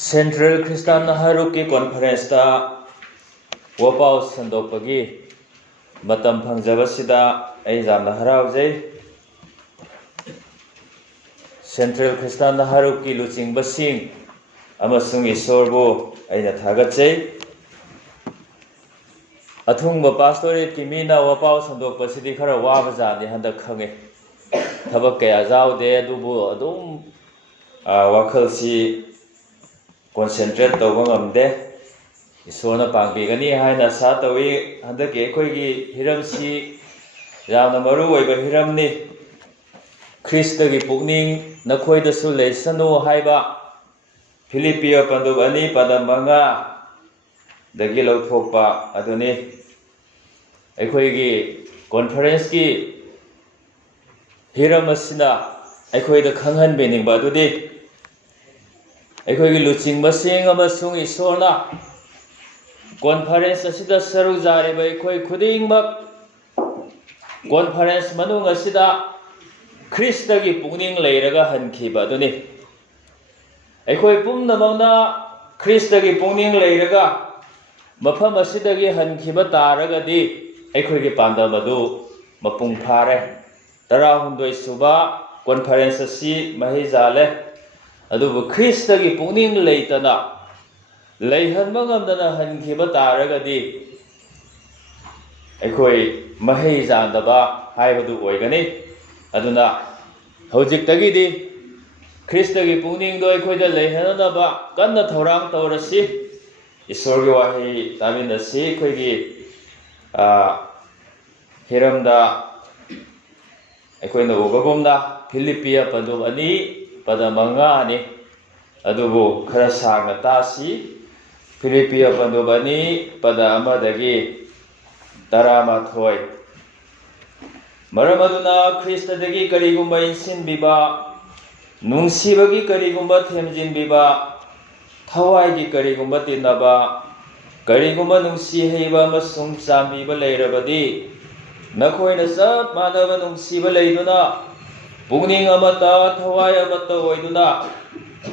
Central Christian Haruki Conference ta Wapau Sandopagi Matam Pangjabasida Aizamna Haraujay Central Christian Haruki Luching Basing Amasung Isorbo Aina Thagatsay Athungba Pastorate Kimina Wapau Sandopasidi Kara Wabazani Handa Kange Tabak kaya zaude adubu adum wakhalsi concentrate tawba ngamde isona pangbigani haina sa tawi handake khoigi hiramsi yamna maru oiba hiramni Kristagi pukning nakhoidasu leisanu haiba Philippiya pandubani padamanga dagi lauthokpa aduni aikhoigi conference ki Hiramasina, Aikoida Kangan Bening Badudi, Aikogi Luching Basing Amasung Isona, Conference Asida Saruzari by Koi Kuding Bak, Conference Manung Asida, Christagi Puning Lairaga Hanki Baduni, Aikoi Pum Namana, Christagi Puning Lairaga, Mapam Asidagi Hankiba Taragadi, Aikogi Pandamadu, Mapung Pare. Tarahundoi suba conference si mahizale adubu Kristagi pukning leitana leihanba ngamdana hankiba taragadi aikoi mahizandaba haibadu oigani aduna hojiktagidi Kristagi pukning do aikoida leihanaba kanna thorang tawrasi isorgi wahi taminasi aikoigi hiramda Aikoina ubagumna Philippiya padum ani padamanga ani adubu khara sangna tasi Philippiya padum ani pada amadagi taramathoi maramaduna Kristadagi karigumba insinbiba nungsibagi karigumba themjinbiba thawaigi karigumba tinaba karigumba nungsi heiba amasung chambiba leirabadi Nakoina sab manaba nungsiba leiduna pukning amata thawai amata oiduna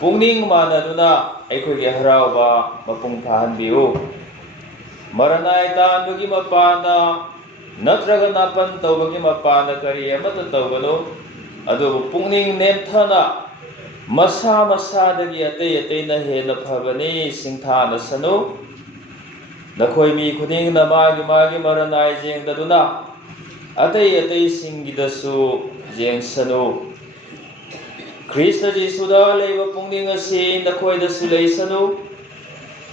pukning manaduna aikoigi harauba mapung phahanbiu maranai tanbagi mapana natraga napan tawbagi mapana kari amata tawganu adubu pukning nemthana masa masadagi atei ateina hena phabani singthana sanu nakoi mi khudingna magi maranai jengdaduna Atay singidasu jengsanu Krista Jisuda leiba pungning asi nakhoidasu leisanu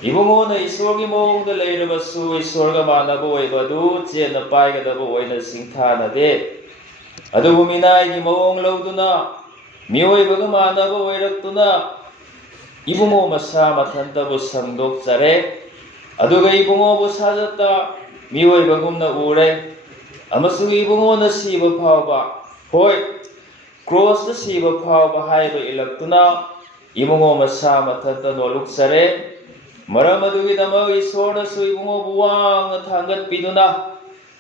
ibungona isorgi mongda leirabasu isorga manaba oibadu chena paigadaba oina singthana de adubu minaigi mawong lauduna mioibaga manaba oiraktuna ibungo masa mathantabu sangdokchare aduga ibungobu sajata mioibagumna ure Amasung ibungona siba phawba hoi cross the siba phawba haiba ilaktuna ibungo masa mathata noluksare maramadui dama isorna su ibungo buwang thangat piduna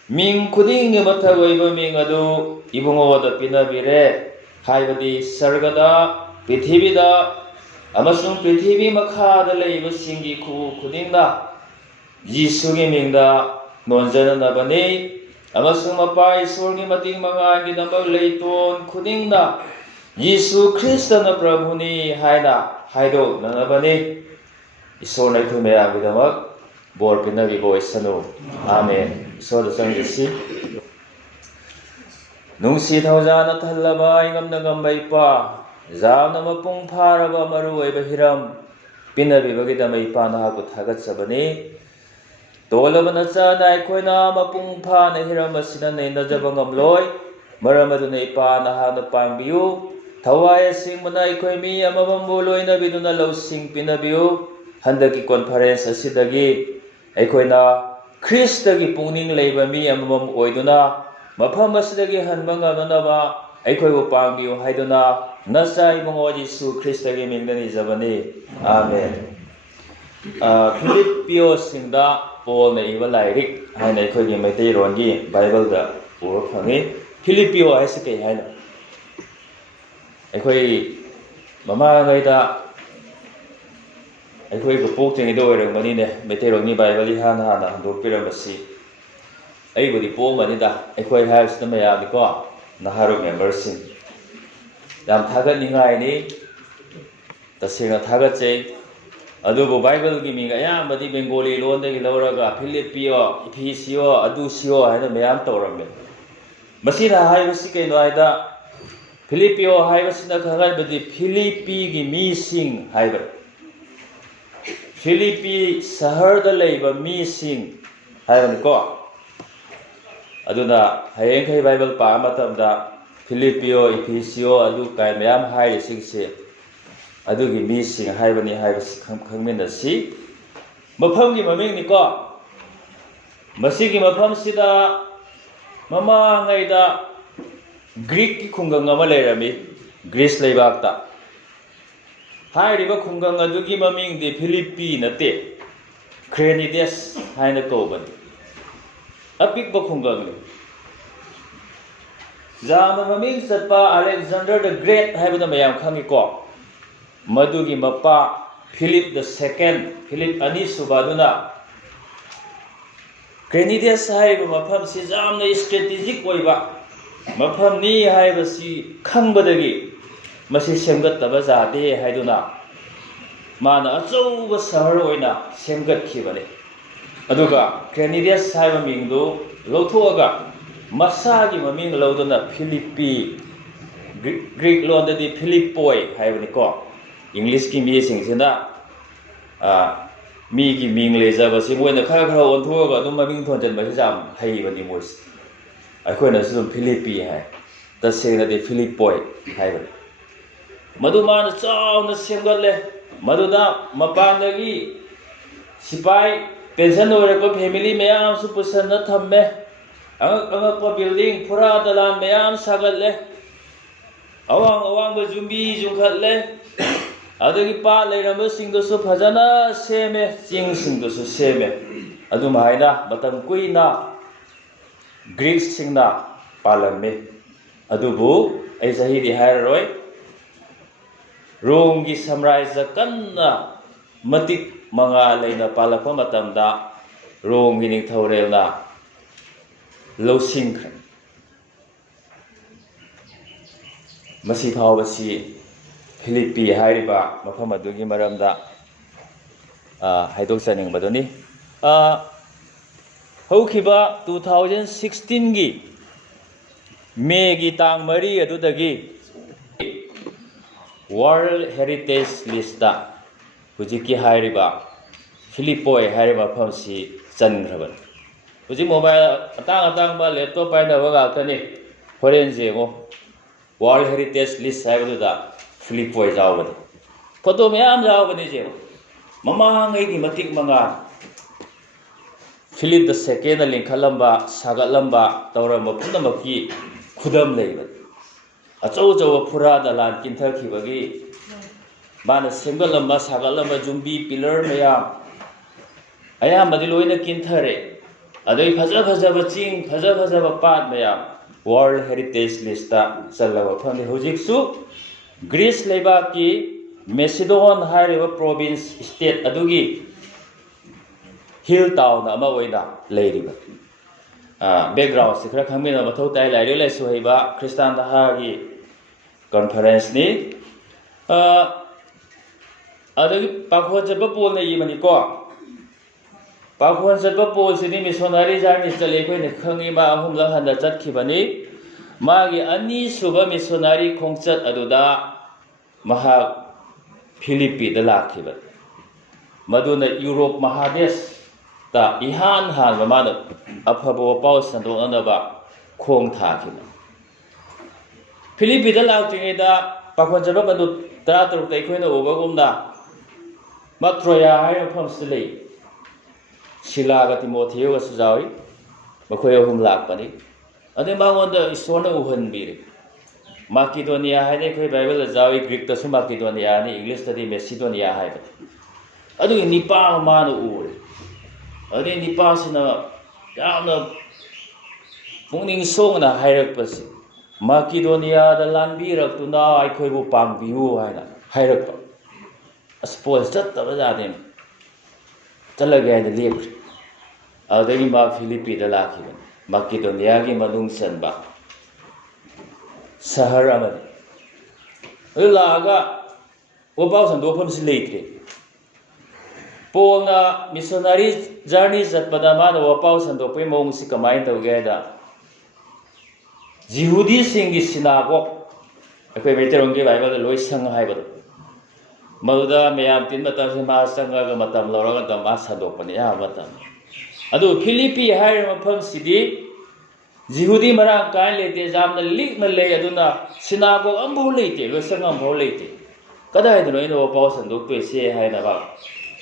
ming khuding mathawaiba ming adu ibungo da pinabire haibadi sargada prithibida amasung prithibi makhada leiba singi khudingna Jisugi mingda nonjana nabani Amasung mapa isorgi mating mangagi dambag leiton khudingna Yesu Krista na Prabhuni haina haido nanabani isor na ito mayagi damag bor pinabibo isanu Amen Isor da sangjisi Nungsi thawjana thalaba ingam na gambay pa Zaam na mapung paraba maruay bahiram Pinabibagi damay pa na hagot hagat sabani Tolabana chana aikoina mapung pha na hiramasina nainajaba ngamloi maramaduna ipa na hana pangbiu thawai asingmana aikoi mi amamambu loina biduna lausing pinabiu handagi conference asidagi aikoina Kristagi pungning leiba mi amamam oiduna mafam asidagi hanba ngamnaba aikoibu pangbiu haiduna nasa ibungo Jisu Kristagi mingdani jabani Amen Philippiya singda Paul na iba lairik haina aikoigi maitai rongi Bible da ura phangi Philippiya haisi kei haina aikoi ꯃꯃꯥꯡꯉꯩꯗ ꯑꯩꯈꯣꯏꯒ ꯄꯣꯛꯇ꯭ꯔꯤꯉꯩꯗ ꯑꯣꯏꯔꯝꯒꯅꯤꯅꯦ ꯃꯩꯇꯩꯔꯣꯟꯒꯤ ꯕꯥꯏꯕꯜꯒꯤ ꯍꯥꯟꯅ ꯍꯟꯗꯣꯛꯄꯤꯔꯝꯕꯁꯤ ꯑꯩꯕꯨꯗꯤ ꯄꯣꯛꯑꯝꯕꯅꯤꯗ ꯑꯩꯈꯣꯏ ꯍꯥꯏꯕꯁꯤꯅ ꯃꯌꯥꯝꯅꯤꯀꯣ ꯅꯍꯥꯔꯣꯜ ꯃꯦꯝꯕꯔꯁꯤꯡ ꯌꯥꯝ ꯊꯥꯒꯠꯅꯤꯡꯉꯥꯏꯅꯤ ꯇꯁꯦꯡꯅ ꯊꯥꯒꯠꯆꯩ ꯑꯗꯨꯕꯨ ꯕꯥꯏꯕꯜꯒꯤ ꯃꯤꯡ ꯑꯌꯥꯝꯕꯗꯤ ꯕꯦꯡꯒꯣꯂꯤ ꯂꯣꯟꯗꯒꯤ ꯂꯧꯔꯒ ꯐꯤꯂꯤꯞꯄꯤꯌꯣ ꯏꯐꯤꯁꯤꯌꯣ ꯑꯗꯨꯁꯤꯌꯣ ꯍꯥꯏꯅ ꯃꯌꯥꯝ ꯇꯧꯔꯝꯃꯦ ꯃꯁꯤꯅ ꯍꯥꯏꯕꯁꯤ ꯀꯩꯅꯣ ꯍꯥꯏꯗ ꯐꯤꯂꯤꯞꯄꯤꯌꯣ ꯍꯥꯏꯕꯁꯤꯅ ꯈꯪꯍꯟꯕꯗꯤ ꯐꯤꯂꯤꯞꯄꯤꯒꯤ ꯃꯤꯁꯤꯡ ꯍꯥꯏꯕ ꯐꯤꯂꯤꯞꯄꯤ ꯁꯍꯔꯗ ꯂꯩꯕ ꯃꯤꯁꯤꯡ ꯍꯥꯏꯕꯅꯤꯀೋ ꯑꯗꯨꯅ ꯍꯌꯦꯡꯈꯩ ꯕꯥꯏꯕꯜ ꯄꯥꯕ ꯃꯇꯝꯗ ꯐꯤꯂꯤꯞꯄꯤꯌꯣ ꯏꯐꯤꯁꯤꯌꯣ ꯑꯗꯨ ꯀꯥꯏ ꯃꯌꯥꯝ ꯍꯥꯏꯔꯤꯁꯤꯡꯁꯦ ꯑꯗꯨꯒꯤ ꯃꯤꯁꯤꯡ ꯍꯥꯏꯕꯅꯤ ꯍꯥꯏꯕꯁꯤ ꯈꯪꯃꯤꯟꯅꯁꯤ ꯃꯐꯝꯒꯤ ꯃꯃꯤꯡꯅꯤꯀோ ꯃꯁꯤꯒꯤ ꯃꯐꯝꯁꯤꯗ ꯃꯃꯥꯡꯉꯩꯗ ꯒ꯭ꯔꯤꯛꯀꯤ ꯈꯨꯡꯒꯪ ꯑꯃ ꯂꯩꯔꯝꯃꯤ ꯒ꯭ꯔꯤꯁ ꯂꯩꯕꯥꯛꯇ ꯍꯥꯏꯔꯤꯕ ꯈꯨꯡꯒꯪ ꯑꯗꯨꯒꯤ ꯃꯃꯤꯡꯗꯤ ꯐꯤꯂꯤꯞꯄꯤ ꯅꯠꯇꯦ ꯈ꯭ꯔꯦꯅꯤꯗꯦꯁ ꯍꯥꯏꯅ ꯀꯧꯕꯅꯤ ꯑꯄꯤꯛꯄ ꯈꯨꯡꯒꯪꯅꯤ ꯌꯥꯝꯅ ꯃꯃꯤꯡ ꯆꯠꯄ ꯑꯂꯦꯛꯖꯥꯟꯗꯔ ꯗ ꯒ꯭ꯔꯦꯠ ꯍꯥꯏꯕꯗ ꯃꯌꯥꯝ ꯈꯪꯉꯤꯀꯣ ꯃꯗꯨꯒꯤ ꯃꯄꯥ ꯐꯤꯂꯤꯞ ꯗ ꯁꯦꯀꯦꯟ ꯐꯤꯂꯤꯞ ꯑꯅꯤꯁꯨꯕ ꯑꯗꯨꯅ ꯈ꯭ꯔꯦꯅꯤꯗꯦꯁ ꯍꯥꯏꯔꯤꯕ ꯃꯐꯝꯁꯤ ꯌꯥꯝꯅ ꯏꯁꯇ꯭ꯔꯦꯇꯦꯖꯤꯛ ꯑꯣꯏꯕ ꯃꯐꯝꯅꯤ ꯍꯥꯏꯕꯁꯤ ꯈꯪꯕꯗꯒꯤ ꯃꯁꯤ ꯁꯦꯝꯒꯠꯇꯕ ꯌꯥꯗꯦ ꯍꯥꯏꯗꯨꯅ ꯃꯥꯅ ꯑꯆꯧꯕ ꯁꯍꯔ ꯑꯣꯏꯅ ꯁꯦꯝꯒꯠꯈꯤꯕꯅꯤ ꯑꯗꯨꯒ ꯈ꯭ꯔꯦꯅꯤꯗꯦꯁ ꯍꯥꯏꯕ ꯃꯤꯡꯗꯨ ꯂꯧꯊꯣꯛꯑꯒ ꯃꯁꯥꯒꯤ ꯃꯃꯤꯡ ꯂꯧꯗꯨꯅ ꯐꯤꯂꯤꯞꯄꯤ ꯒ꯭ꯔꯤꯛ ꯂꯣꯟꯗꯗꯤ ꯐꯤꯂꯤꯞꯄꯣꯏ ꯍꯥꯏꯕꯅꯤꯀோ ꯏꯪꯂꯤꯁꯀꯤ ꯃꯤꯁꯤꯡꯁꯤꯅ ꯃꯤꯒꯤ ꯃꯤꯡ ꯂꯩꯖꯕꯁꯤ ꯃꯣꯏꯅ ꯈꯔ ꯑꯣꯟꯊꯣꯛꯑꯒ ꯑꯗꯨꯝ ꯃꯃꯤꯡ ꯊꯣꯟꯖꯟꯕꯁꯤ ꯌꯥꯝ ꯍꯩꯕꯅꯤ ꯃꯣꯏꯁꯤ ꯑꯩꯈꯣꯏꯅꯁꯨ ꯑꯗꯨꯝ ꯐꯤꯂꯤꯞꯄꯤ ꯍꯥꯏ ꯇꯁꯦꯡꯅꯗꯤ ꯐꯤꯂꯤꯞꯄꯣꯏ ꯍꯥꯏꯕꯅꯤ मधु मान चावना सेमगले मधुदा मपांदगी सिपाई पेंशन होरको फैमिली मयाम सु पुसन न थम्मे अंगक बिल्डिंग पुरा दलान मयाम सागले अवांग अवांग जुम्बी जुखले अदगी पा लेरम सिंगसु फजना सेमे चिंग सिंगसु सेमे अदुमाइना मतम कुइना ग्रीक सिंगना पालमे अदुबु ऐ सही दिहारोय रोम की साम्राज्य कन्ना मतिक मंगा लेना पालक मतमदा रोम की निथौरेलना लौसिंख्रे मसी फावबसी फिलिप्पी हाइरिबा मफम अदुगी मरमदा हाइदोकचनिंगबदुनी हौखिबा 2016 की मे की तांग मरी अदुदगी वर्ल्ड हेरिटेज लिस्ट हुजिकी हाइरिबा फिलिप्पोय हाइरिबा फमसी चनग्रबन हुजि मोबाइल अतांग अतांग बा लैपटॉप पाइनबा गाकनी होरेन जेगो वर्ल्ड हेरिटेज लिस्ट हाइबदुदा फिलिप्पोय जावबनी फोटो मयाम जावबनी जेगो ममांगै की मतिक मंगा फिलिप द सेकेंड लिंखलंबा सागलंबा तौरंबा पुनमकी खुदम लेबन अचौ चौ फुरा दलान किंथखिबगी माना सेमगलंबा सागलंबा जुम्बी पिलर मयाम अयामबदि लोइना किंथरे अदई फजा फजाबा चिंग फजा फजाबा पाट मयाम वर्ल्ड हेरिटेज लिस्टा चलबा फंदे हुजिकसु ग्रीस लेबा की मेसिडोन हाइरेबा प्रोविंस स्टेट अदुगी हिल टाउन अमा ओइना लेरिबा बैकग्राउंड से खरा खंगमेना मथौ ताइ लाइरे लाइसु हैबा ख्रिस्तान दहागी कॉन्फ्रेंस नि अदगी पाखोन चबा पोल ने यमनी को पाखोन चबा पोल सिनि मिशनरी जर्नी चले कोइने खंगी मा अहुमला हंदा चतखिबनी मागी अनि सुबा मिशनरी खोंगचत अदुदा महा फिलिप्पी द लाखिबा मदुना यूरोप महादेश ता इहान हान माना अफबो पाउ संदोनबा खोंग थाखिबा फिलिप्पी द लाक्तिङैदा पाखोन चबा बदु 13 तैखोइना ओबगुमदा मत्रोया हाय मफमसि लै शिलागा तिमोथेयोगा सुजावी मखोय अहुम लाकपनि अदे मांगोंदा ईश्वरना उहनबिरे माकिडोनिया हायने खोय बाइबल जावी ग्रीक तसु माकिडोनिया नि इंग्लिश तदि मेसिडोनिया हायबा अदु निपा माना उरे अदे निपासिना यामना पुंगनिंग सोंगना हायरकपसि माकिडोनिया दा लानबिरक्तुना आइखोयबु पांगबियु हायना हायरकपा अस्पोल चत्तबा जादे ꯆꯠꯂꯒꯦ ꯍꯥꯏꯅ ꯂꯦꯞꯈ꯭ꯔꯦ ꯑꯗꯨꯗꯒꯤ ꯃꯥ ꯐꯤꯂꯤꯄꯤꯗ ꯂꯥꯛꯈꯤꯕꯅꯤ ꯃꯀꯤꯗꯣꯅꯤꯌꯥꯒꯤ ꯃꯅꯨꯡ ꯆꯟꯕ ꯁꯍꯔ ꯑꯃꯅꯤ ꯑꯗꯨ ꯂꯥꯛꯑꯒ ꯋꯥꯄꯥꯎ ꯁꯟꯗꯣꯛꯐꯝꯁꯤ ꯂꯩꯇ꯭ꯔꯦ ꯄꯣꯜꯅ ꯃꯤꯁꯣꯅꯔꯤ ꯖꯔꯅꯤ ꯆꯠꯄꯗ ꯃꯥꯅ ꯋꯥꯄꯥꯎ ꯁꯟꯗꯣꯛꯄꯒꯤ ꯃꯑꯣꯡꯁꯤ ꯀꯃꯥꯏꯅ ꯇꯧꯒꯦ ꯍꯥꯏꯗ ꯖꯤꯍꯨꯗꯤꯁꯤꯡꯒꯤ ꯁꯤꯅꯥꯒꯣꯛ ꯑꯩꯈꯣꯏ ꯃꯩꯇꯩꯔꯣꯟꯒꯤ ꯕꯥꯏꯕꯜꯗ ꯂꯣꯏ ꯁꯪ ꯍꯥꯏꯕꯗꯣ ꯃꯗꯨꯗ ꯃꯌꯥꯝ ꯇꯤꯟ ꯃꯇꯝꯁꯤ ꯃꯥ ꯆꯪꯉꯒ ꯃꯇꯝ ꯂꯧꯔꯒ ꯃꯥ ꯁꯟꯗꯣꯛꯄꯅꯤ ꯑꯌꯥꯝꯕ ꯃꯇꯝ ꯑꯗꯨ ꯐꯤꯂꯤꯄꯤ ꯍꯥꯏꯔꯤꯕ ꯃꯐꯝꯁꯤꯗꯤ ꯖꯤꯍꯨꯗꯤ ꯃꯔꯥꯡ ꯀꯥꯏꯅ ꯂꯩꯇꯦ ꯌꯥꯝꯅ ꯂꯤꯛꯅ ꯂꯩ ꯑꯗꯨꯅ ꯁꯤꯅꯥꯒꯣꯛ ꯑꯃꯐꯥꯎ ꯂꯩꯇꯦ ꯂꯣꯏꯁꯪ ꯑꯃꯐꯥꯎ ꯂꯩꯇꯦ ꯀꯗꯥꯏꯗꯅꯣ ꯑꯩꯅ ꯋꯥꯄꯥꯎ ꯁꯟꯗꯣꯛꯇꯣꯏꯁꯦ ꯍꯥꯏꯅꯕ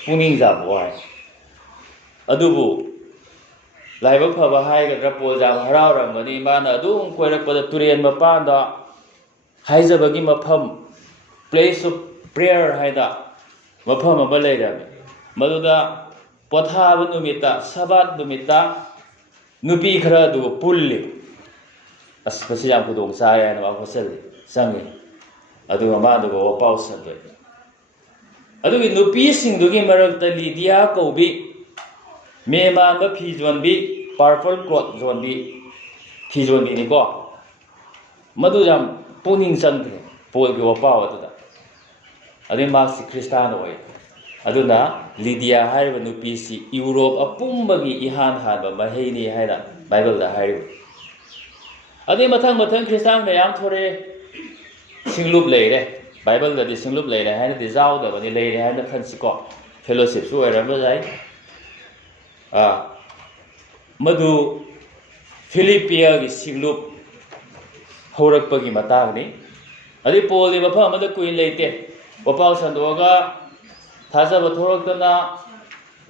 ꯄꯨꯛꯅꯤꯡ ꯆꯥꯕ ꯋꯥꯏ ꯑꯗꯨꯕꯨ ꯂꯥꯏꯕꯛ ꯐꯕ ꯍꯥꯏꯒꯗ꯭ꯔꯥ ꯄꯣꯜ ꯌꯥꯝ ꯍꯔꯥꯎꯔꯝꯒꯅꯤ ꯃꯥꯅ ꯑꯗꯨꯝ ꯀꯣꯏꯔꯛꯄꯗ ꯇꯨꯔꯦꯟ ꯃꯄꯥꯟꯗ ꯍꯥꯏꯖꯕꯒꯤ ꯃꯐꯝ ꯄ꯭लेꯁ ꯑꯣꯐ ꯄ꯭ꯔꯦꯌꯔ ꯍꯥꯏꯅ ꯃꯐꯝ ꯑꯃ ꯂꯩꯔꯝꯃꯤ ꯃꯗꯨꯗ ꯄꯣꯊꯥꯕ ꯅꯨꯃꯤꯠꯇ ꯁꯕꯥꯠ ꯅꯨꯃꯤꯠꯇ ꯅꯨꯄꯤ ꯈꯔ ꯑꯗꯨ ꯄꯨꯜꯂꯤ ꯑꯁ ꯃꯁꯤ ꯌꯥꯝ ꯈꯨꯗꯣꯡ ꯆꯥꯏ ꯍꯥꯏꯅ ꯃꯥ ꯍꯣꯠꯆꯜꯂꯤ ꯆꯪꯉꯤ ꯑꯗꯨꯒ ꯃꯥꯗꯨꯒ ꯋꯥꯄꯥꯎ ꯁꯟꯗꯣꯛꯏ ꯑꯗꯨꯒꯤ ꯅꯨꯄꯤꯁꯤꯡꯗꯨꯒꯤ ꯃꯔꯛꯇ ꯂꯤꯗꯤꯌꯥ ꯀꯧꯕꯤ ꯃꯦꯃꯥꯟꯕ ꯐꯤ ꯌꯣꯟꯕꯤ ꯄꯥꯔꯄꯜ ꯀ꯭ꯂꯣꯠ ꯌꯣꯟꯕꯤ ꯐꯤ ꯌꯣꯟꯕꯤꯅꯤꯀꯣ ꯃꯗꯨ ꯌꯥꯝ ꯄꯨꯛꯅꯤꯡ ꯆꯪꯈ꯭ꯔꯦ ꯄꯣꯜꯒꯤ ꯋꯥꯄꯥꯎ ꯑꯗꯨꯗ ꯑꯗꯨꯩ ꯃꯥꯛꯁꯤ ꯈ꯭ꯔꯤꯁꯇꯥꯟ ꯑꯣꯏ ꯑꯗꯨꯅ ꯂꯤꯗꯤꯌꯥ ꯍꯥꯏꯔꯤꯕ ꯅꯨꯄꯤꯁꯤ ꯌꯨꯔꯣꯞ ꯑꯄꯨꯝꯕꯒꯤ ꯏꯍꯥꯟ ꯍꯥꯟꯕ ꯃꯍꯩꯅꯤ ꯍꯥꯏꯅ ꯕꯥꯏꯕꯜꯗ ꯍꯥꯏꯔꯤꯕ ꯑꯗꯨꯏ ꯃꯊꯪ ꯈ꯭ꯔꯤꯁꯇꯥꯟ ꯃꯌꯥꯝ ꯊꯣꯔꯛꯑꯦ ꯁꯤꯡꯂꯨꯞ ꯂꯩꯔꯦ ꯕꯥꯏꯕꯜꯗꯗꯤ ꯁꯤꯡꯂꯨꯞ ꯂꯩꯔꯦ ꯍꯥꯏꯅꯗꯤ ꯌꯥꯎꯗꯕꯅꯤ ꯂꯩꯔꯦ ꯍꯥꯏꯅ ꯈꯟꯁꯤꯀꯣ ꯐꯦꯂꯣꯁꯤꯞꯁꯨ ꯑꯣꯏꯔꯝꯕ ꯌꯥꯏ ꯃꯗꯨ ꯐꯤꯂꯤꯄꯤꯌꯥꯒꯤ ꯁꯤꯡꯂꯨꯞ ꯍꯧꯔꯛꯄꯒꯤ ꯃꯇꯥꯡꯅꯤ ꯑꯗꯩ ꯄꯣꯜꯗꯤ ꯃꯐꯝ ꯑꯃꯗ ꯀꯨꯏꯅ ꯂꯩꯇꯦ ꯋꯥꯄꯥꯎ ꯁꯟꯗꯣꯛꯑꯒ ꯊꯥꯖꯕ ꯊꯣꯛꯂꯛꯇꯅ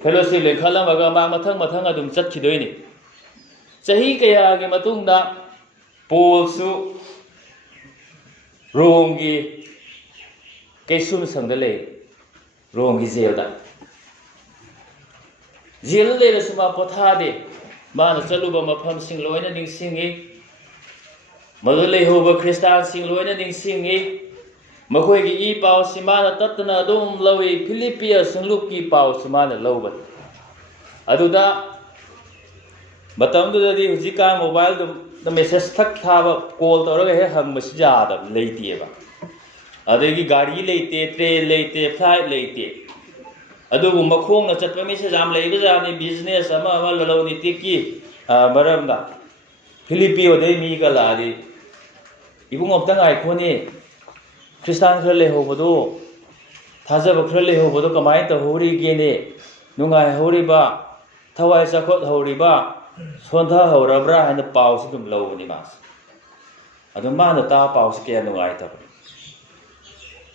ꯐꯦꯂꯣꯁꯤꯞ ꯂꯤꯡꯈꯠꯂꯝꯃꯒ ꯃꯥ ꯃꯊꯪ ꯑꯗꯨꯝ ꯆꯠꯈꯤꯗꯣꯏꯅꯤ ꯆꯍꯤ ꯀꯌꯥꯒꯤ ꯃꯇꯨꯡꯗ ꯄꯣꯜꯁꯨ ꯔꯣꯝꯒꯤ ꯀꯩꯁꯨꯝꯁꯪꯗ ꯂꯩ ꯔꯣꯝꯒꯤ ꯖꯦꯜꯗ ꯂꯩꯔꯁꯨ ꯃꯥ ꯄꯣꯊꯥꯗꯦ ꯃꯥꯅ ꯆꯠꯂꯨꯕ ꯃꯐꯝꯁꯤꯡ ꯂꯣꯏꯅ ꯅꯤꯡꯁꯤꯡꯉꯤ ꯃꯗꯨ ꯂꯩꯍꯧꯕ ꯈ꯭ꯔꯤꯁꯇꯥꯟꯁꯤꯡ ꯂꯣꯏꯅ ꯅꯤꯡꯁꯤꯡꯉꯤ ꯃꯈꯣꯏꯒꯤ ꯏ ꯄꯥꯎꯁꯤ ꯃꯥꯅ ꯇꯠꯇꯅ ꯑꯗꯨꯝ ꯂꯧꯏ ꯐꯤꯂꯤꯄꯤꯌꯥ ꯁꯤꯡꯂꯨꯞꯀꯤ ꯄꯥꯎꯁꯤ ꯃꯥꯅ ꯂꯧꯕꯅꯤ ꯑꯗꯨꯗ ꯃꯇꯝꯗꯨꯗꯗꯤ ꯍꯧꯖꯤꯛꯀꯥꯟ ꯃꯣꯕꯥꯏꯜꯗ ꯃꯦꯁꯦꯖ ꯊꯛ ꯊꯥꯕ ꯀꯣꯜ ꯇꯧꯔꯒ ꯍꯦꯛ ꯍꯪꯕꯁꯤ ꯌꯥꯗꯕ ꯂꯩꯇꯦꯕ ꯑꯗꯒꯤ ꯒꯥꯔꯤ ꯂꯩꯇꯦ ꯇ꯭ꯔꯦꯟ ꯂꯩꯇꯦ ꯐ꯭ꯂꯥꯏꯠ ꯂꯩꯇꯦ ꯑꯗꯨꯕꯨ ꯃꯈꯣꯡꯅ ꯆꯠꯄ ꯃꯤꯁꯦ ꯌꯥꯝ ꯂꯩꯕꯖꯥꯠꯅꯤ ꯕꯤꯖꯤꯅꯦꯁ ꯑꯃ ꯂꯂꯣꯟ ꯏꯇꯤꯛꯀꯤ ꯃꯔꯝꯗ ꯐꯤꯂꯤꯄꯤꯌꯣꯗꯩ ꯃꯤꯒ ꯂꯥꯛꯑꯗꯤ ꯏꯕꯨꯡ ꯑꯝꯇ ꯉꯥꯏꯈꯣꯅꯤ ꯈ꯭ꯔꯤꯁꯇꯥꯟ ꯈꯔ ꯂꯩꯍꯧꯕꯗꯣ ꯊꯥꯖꯕꯈꯔ ꯂꯩꯍꯧꯕꯗꯣ ꯀꯃꯥꯏꯅ ꯇꯧꯍꯧꯔꯤꯒꯦꯅꯦ ꯅꯨꯡꯉꯥꯏꯍꯧꯔꯤꯕ ꯊꯋꯥꯏ ꯆꯥꯎꯈꯠꯍꯧꯔꯤꯕ ꯁꯣꯟꯊꯍꯧꯔꯕ꯭ꯔꯥ ꯍꯥꯏꯅ ꯄꯥꯎꯁꯤ ꯑꯗꯨꯝ ꯂꯧꯕꯅꯤ ꯃꯥꯁꯦ ꯑꯗꯨ ꯃꯥꯅ ꯇꯥꯕ ꯄꯥꯎꯁꯤ ꯀꯌꯥ ꯅꯨꯡꯉꯥꯏꯇꯕ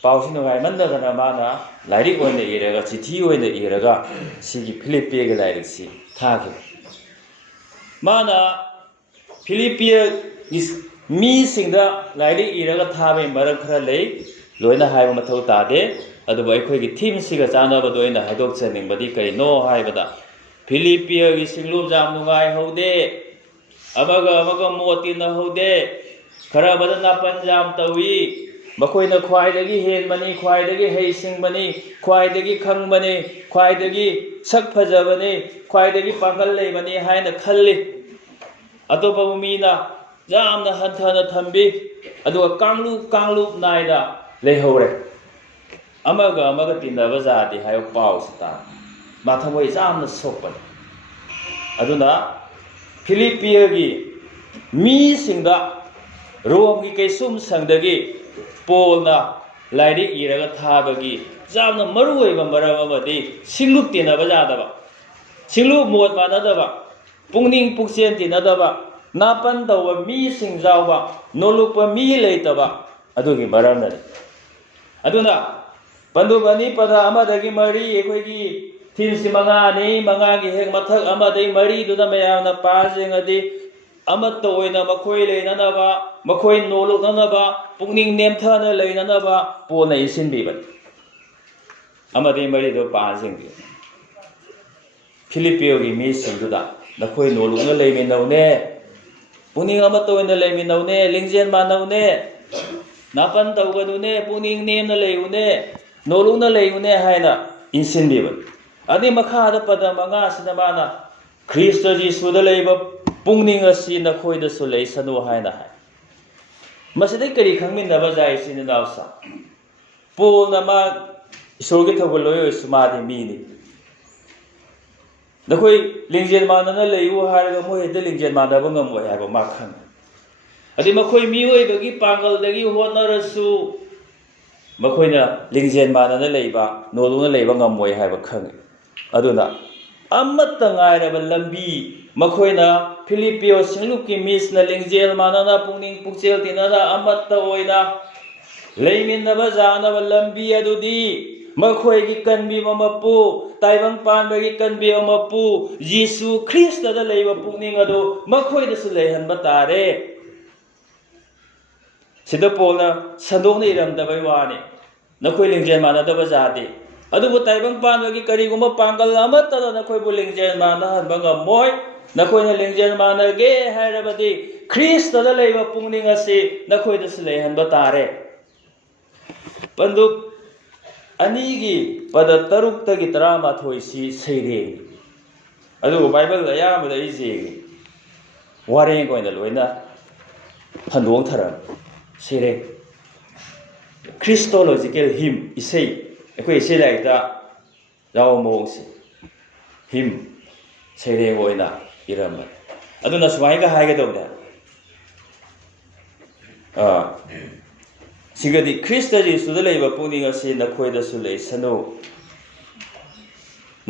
ꯄꯥꯎꯁꯤ ꯅꯨꯡꯉꯥꯏꯃꯟꯗꯗꯅ ꯃꯥꯅ ꯂꯥꯏꯔꯤꯛ ꯑꯣꯏꯅ ꯏꯔꯒ ꯆꯤꯊꯤ ꯑꯣꯏꯅ ꯏꯔꯒ ꯁꯤꯒꯤ ꯐꯤꯂꯤꯄꯤꯒꯤ ꯂꯥꯏꯔꯤꯛꯁꯤ ꯊꯥꯈꯤꯕ ꯃꯥꯅ ꯐꯤꯂꯤꯄꯤꯌꯥꯒꯤ ꯃꯤꯁꯤꯡꯗ ꯂꯥꯏꯔꯤꯛ ꯏꯔꯒ ꯊꯥꯕꯒꯤ ꯃꯔꯝꯈꯔ ꯂꯩ ꯂꯣꯏꯅ ꯍꯥꯏꯕ ꯃꯊꯧ ꯇꯥꯗꯦ ꯑꯗꯨꯕꯨ ꯑꯩꯈꯣꯏꯒꯤ ꯊꯤꯝꯁꯤꯒ ꯆꯥꯟꯅꯕꯗꯣ ꯑꯩꯅ ꯍꯥꯏꯗꯣꯛꯆꯅꯤꯡꯕꯗꯤ ꯀꯩꯅꯣ ꯍꯥꯏꯕꯗ ꯐꯤꯂꯤꯄꯤꯌꯥꯒꯤ ꯁꯤꯡꯂꯨꯞ ꯌꯥꯝ ꯅꯨꯡꯉꯥꯏꯍꯧꯗꯦ ꯑꯃꯒ ꯃꯣꯠ ꯇꯤꯟꯅꯍꯧꯗꯦ ꯈꯔ ꯑꯃꯗ ꯅꯥꯄꯟ ꯌꯥꯝ ꯇꯧꯏ ꯃꯈꯣꯏꯅ ꯈ꯭ꯋꯥꯏꯗꯒꯤ ꯍꯦꯟꯕꯅꯤ ꯈ꯭ꯋꯥꯏꯗꯒꯤ ꯍꯩꯁꯤꯡꯕꯅꯤ ꯈ꯭ꯋꯥꯏꯗꯒꯤ ꯈꯪꯕꯅꯤ ꯈ꯭ꯋꯥꯏꯗꯒꯤ ꯁꯛ ꯐꯖꯕꯅꯤ ꯈ꯭ꯋꯥꯏꯗꯒꯤ ꯄꯥꯡꯒꯜ ꯂꯩꯕꯅꯤ ꯍꯥꯏꯅ ꯈꯜꯂꯤ ꯑꯇꯣꯞꯄ ꯃꯤꯅ ꯌꯥꯝꯅ ꯍꯟꯊꯅ ꯊꯝꯕꯤ ꯑꯗꯨꯒ ꯀꯥꯡꯂꯨꯞ ꯅꯥꯏꯅ ꯂꯩꯍꯧꯔꯦ ꯑꯃꯒ ꯇꯤꯟꯅꯕ ꯌꯥꯗꯦ ꯍꯥꯏꯕ ꯄꯥꯎꯁꯤ ꯇꯥꯏ ꯃꯥ ꯊꯃꯣꯏ ꯌꯥꯝꯅ ꯁꯣꯛꯄꯅꯤ ꯑꯗꯨꯅ ꯐꯤꯂꯤꯄꯤꯌꯥꯒꯤ ꯃꯤꯁꯤꯡꯗ ꯔꯣꯝꯒꯤ ꯀꯩꯁꯨꯝꯁꯪꯗꯒꯤ ꯄꯣꯜꯅ ꯂꯥꯏꯔꯤꯛ ꯏꯔꯒ ꯊꯥꯕꯒꯤ ꯌꯥꯝꯅ ꯃꯔꯨꯑꯣꯏꯕ ꯃꯔꯝ ꯑꯃꯗꯤ ꯁꯤꯡꯂꯨꯞ ꯇꯤꯟꯅꯕ ꯌꯥꯗꯕ ꯁꯤꯡꯂꯨꯞ ꯃꯣꯠ ꯃꯥꯟꯅꯗꯕ ꯄꯨꯛꯅꯤꯡ ꯄꯨꯛꯆꯦꯜ ꯇꯤꯟꯅꯗꯕ ꯅꯥꯄꯟ ꯇꯧꯕ ꯃꯤꯁꯤꯡ ꯌꯥꯎꯕ ꯅꯣꯂꯨꯛꯄ ꯃꯤ ꯂꯩꯇꯕ ꯑꯗꯨꯒꯤ ꯃꯔꯝꯅꯅꯤ ꯑꯗꯨꯅ ꯄꯟꯗꯨꯞ ꯑꯅꯤ ꯄꯗ ꯑꯃꯗꯒꯤ ꯃꯔꯤ ꯑꯩꯈꯣꯏꯒꯤ ꯊꯤꯝꯁꯤ ꯃꯉꯥꯒꯤ ꯍꯦꯛ ꯃꯊꯛ ꯑꯃꯗꯒꯤ ꯃꯔꯤꯗꯨꯗ ꯃꯌꯥꯝꯅ ꯄꯥꯖꯦꯡꯉꯗꯤ ꯑꯃꯠꯇ ꯑꯣꯏꯅ ꯃꯈꯣꯏ ꯂꯩꯅꯅꯕ ꯃꯈꯣꯏ ꯅꯣꯂꯨꯛꯅꯅꯕ ꯄꯨꯛꯅꯤꯡ ꯅꯦꯝꯊꯅ ꯂꯩꯅꯅꯕ ꯄꯣꯜꯅ ꯏꯟꯁꯤꯟꯕꯤꯕꯅꯤ ꯑꯃꯗꯒꯤ ꯃꯔꯤꯗꯨ ꯄꯥꯖꯦꯡꯕꯤꯌꯨ ꯐꯤꯂꯤꯄꯤꯌꯣꯒꯤ ꯃꯤꯁꯤꯡꯗꯨꯗ ꯅꯈꯣꯏ ꯅꯣꯂꯨꯛꯅ ꯂꯩꯃꯤꯟꯅꯧꯅꯦ ꯄꯨꯛꯅꯤꯡ ꯑꯃꯠꯇ ꯑꯣꯏꯅ ꯂꯩꯃꯤꯟꯅꯧꯅꯦ ꯂꯤꯡꯖꯦꯜ ꯃꯥꯟꯅꯧꯅꯦ ꯅꯥꯄꯟ ꯇꯧꯒꯅꯨꯅꯦ ꯄꯨꯛꯅꯤꯡ ꯅꯦꯝꯅ ꯂꯩꯌꯨꯅꯦ ꯅꯣꯂꯨꯛꯅ ꯂꯩꯌꯨꯅꯦ ꯍꯥꯏꯅ ꯏꯟꯁꯤꯟꯕꯤꯕꯅꯤ ꯑꯗꯩ ꯃꯈꯥꯗ ꯄꯗ 5 ꯃꯥꯅ ꯈ꯭ꯔꯤꯁꯇ ꯖꯤꯁꯨꯗ ꯂꯩꯕ ꯄꯨꯛꯅꯤꯡ ꯑꯁꯤ ꯅꯈꯣꯏꯗꯁꯨ ꯂꯩꯁꯅꯨ ꯍꯥꯏꯅ ꯍꯥꯏ꯫ ꯃꯁꯤꯗꯩ ꯀꯔꯤ ꯈꯪꯃꯤꯟꯅꯕ ꯌꯥꯏ ꯏꯆꯤꯟ ꯏꯅꯥꯎꯁꯥ? ꯄꯣꯜꯅ ꯃꯥ ꯏꯁꯣꯔꯒꯤ ꯊꯧꯒꯜꯂꯣꯏ ꯑꯣꯏꯔꯁꯨ ꯃꯥꯗꯤ ꯃꯤꯅꯤ꯫ ꯅꯈꯣꯏ ꯂꯤꯡꯖꯦꯜ ꯃꯥꯟꯅꯅ ꯂꯩꯌꯨ ꯍꯥꯏꯔꯒ ꯃꯣꯏ ꯍꯦꯛꯇ ꯂꯤꯡꯖꯦꯜ ꯃꯥꯟꯅꯕ ꯉꯝꯃꯣꯏ ꯍꯥꯏꯕ ꯃꯥ ꯈꯪꯉꯤ꯫ ꯑꯗꯩ ꯃꯈꯣꯏ ꯃꯤꯑꯣꯏꯕꯒꯤ ꯄꯥꯡꯒꯜꯗꯒꯤ ꯍꯣꯠꯅꯔꯁꯨ ꯃꯈꯣꯏꯅ ꯂꯤꯡꯖꯦꯜ ꯃꯥꯟꯅꯅ ꯂꯩꯕ, ꯅꯣꯂꯨꯛꯅ ꯂꯩꯕ ꯉꯝꯃꯣꯏ ꯍꯥꯏꯕ ꯈꯪꯉꯤ꯫ ꯑꯗꯨꯅ ꯑꯃꯠꯇ ꯉꯥꯏꯔꯕ ꯂꯝꯕꯤ ꯃꯈꯣꯏꯅ ꯐꯤꯂꯤꯞꯄꯤꯌꯣ ꯁꯤꯡꯂꯨꯞꯀꯤ ꯃꯤꯁꯅ ꯂꯤꯡꯖꯦꯜ ꯃꯥꯟꯅꯅ ꯄꯨꯛꯅꯤꯡ ꯄꯨꯛꯆꯦꯜ ꯇꯤꯟꯅꯅ ꯑꯃꯠꯇ ꯑꯣꯏꯅ ꯂꯩꯃꯤꯟꯅꯕ ꯌꯥꯅꯕ ꯂꯝꯕꯤ ꯑꯗꯨꯗꯤ ꯃꯈꯣꯏꯒꯤ ꯀꯟꯕꯤꯕ ꯃꯄꯨ, ꯇꯥꯏꯕꯪ ꯄꯥꯟꯕꯒꯤ ꯀꯟꯕꯤꯕ ꯃꯄꯨ ꯖꯤꯁꯨ ꯈ꯭ꯔꯤꯁꯇꯗ ꯂꯩꯕ ꯄꯨꯛꯅꯤꯡ ꯑꯗꯨ ꯃꯈꯣꯏꯗꯁꯨ ꯂꯩꯍꯟꯕ ꯇꯥꯔꯦ꯫ ꯁꯤꯗ ꯄꯣꯜꯅ ꯁꯟꯗꯣꯛꯅ ꯏꯔꯝꯗꯕꯩ ꯋꯥꯅꯤ, ꯅꯈꯣꯏ ꯂꯤꯡꯖꯦꯜ ꯃꯥꯟꯅꯗꯕ ꯌꯥꯗꯦ, ꯑꯗꯨꯕꯨ ꯇꯥꯏꯕꯪ ꯄꯥꯟꯕꯒꯤ ꯀꯔꯤꯒꯨꯝꯕ ꯄꯥꯡꯒꯜ ꯑꯃꯠꯇꯅ ꯅꯈꯣꯏꯕꯨ ꯂꯤꯡꯖꯦꯜ ꯃꯥꯟꯅꯍꯟꯕ ꯉꯝꯃꯣꯏ꯫ ꯅꯈꯣꯏꯅ ꯂꯤꯡꯖꯦꯜ ꯃꯥꯟꯅꯒꯦ ꯍꯥꯏꯔꯕꯗꯤ ꯈ꯭ꯔꯤꯁꯇꯗ ꯂꯩꯕ ꯄꯨꯛꯅꯤꯡ ꯑꯁꯤ ꯅꯈꯣꯏꯗꯁꯨ ꯂꯩꯍꯟꯕ ꯇꯥꯔꯦ꯫ ꯄꯟꯗꯨꯞ 2ꯒꯤ ꯄꯗ 6ꯇꯒꯤ 11ꯁꯤ ꯁꯩꯔꯦꯡꯅꯤ꯫ ꯑꯗꯨꯕꯨ ꯕꯥꯏꯕꯜ ꯑꯌꯥꯝꯕꯗ ꯑꯩꯁꯦ ꯋꯥꯔꯦꯡ ꯑꯣꯏꯅ ꯂꯣꯏꯅ ꯍꯟꯗꯣꯛꯊꯔꯝꯃꯤ꯫ ꯁꯩꯔꯦꯡ, ꯈ꯭ꯔꯤꯁꯇꯣꯂꯣꯖꯤꯀꯦꯜ ꯍꯤꯝ, ꯏꯁꯩ, ꯑꯩꯈꯣꯏ ꯏꯁꯩ ꯂꯥꯏꯔꯤꯛꯇ ꯌꯥꯎꯕ ꯃꯑꯣꯡꯁꯦ ꯍꯤꯝ, ꯁꯩꯔꯦꯡ ꯑꯣꯏꯅ ꯏꯔꯝꯃꯤ꯫ ꯑꯗꯨꯅ ꯁꯨꯃꯥꯏꯅꯒ ꯍꯥꯏꯒꯗꯧꯅꯦ, ꯁꯤꯒꯗꯤ ꯈ꯭ꯔꯤꯁꯇ ꯖꯤꯁꯨꯗ ꯂꯩꯕ ꯄꯨꯛꯅꯤꯡ ꯑꯁꯤ ꯅꯈꯣꯏꯗꯁꯨ ꯂꯩꯁꯅꯨ,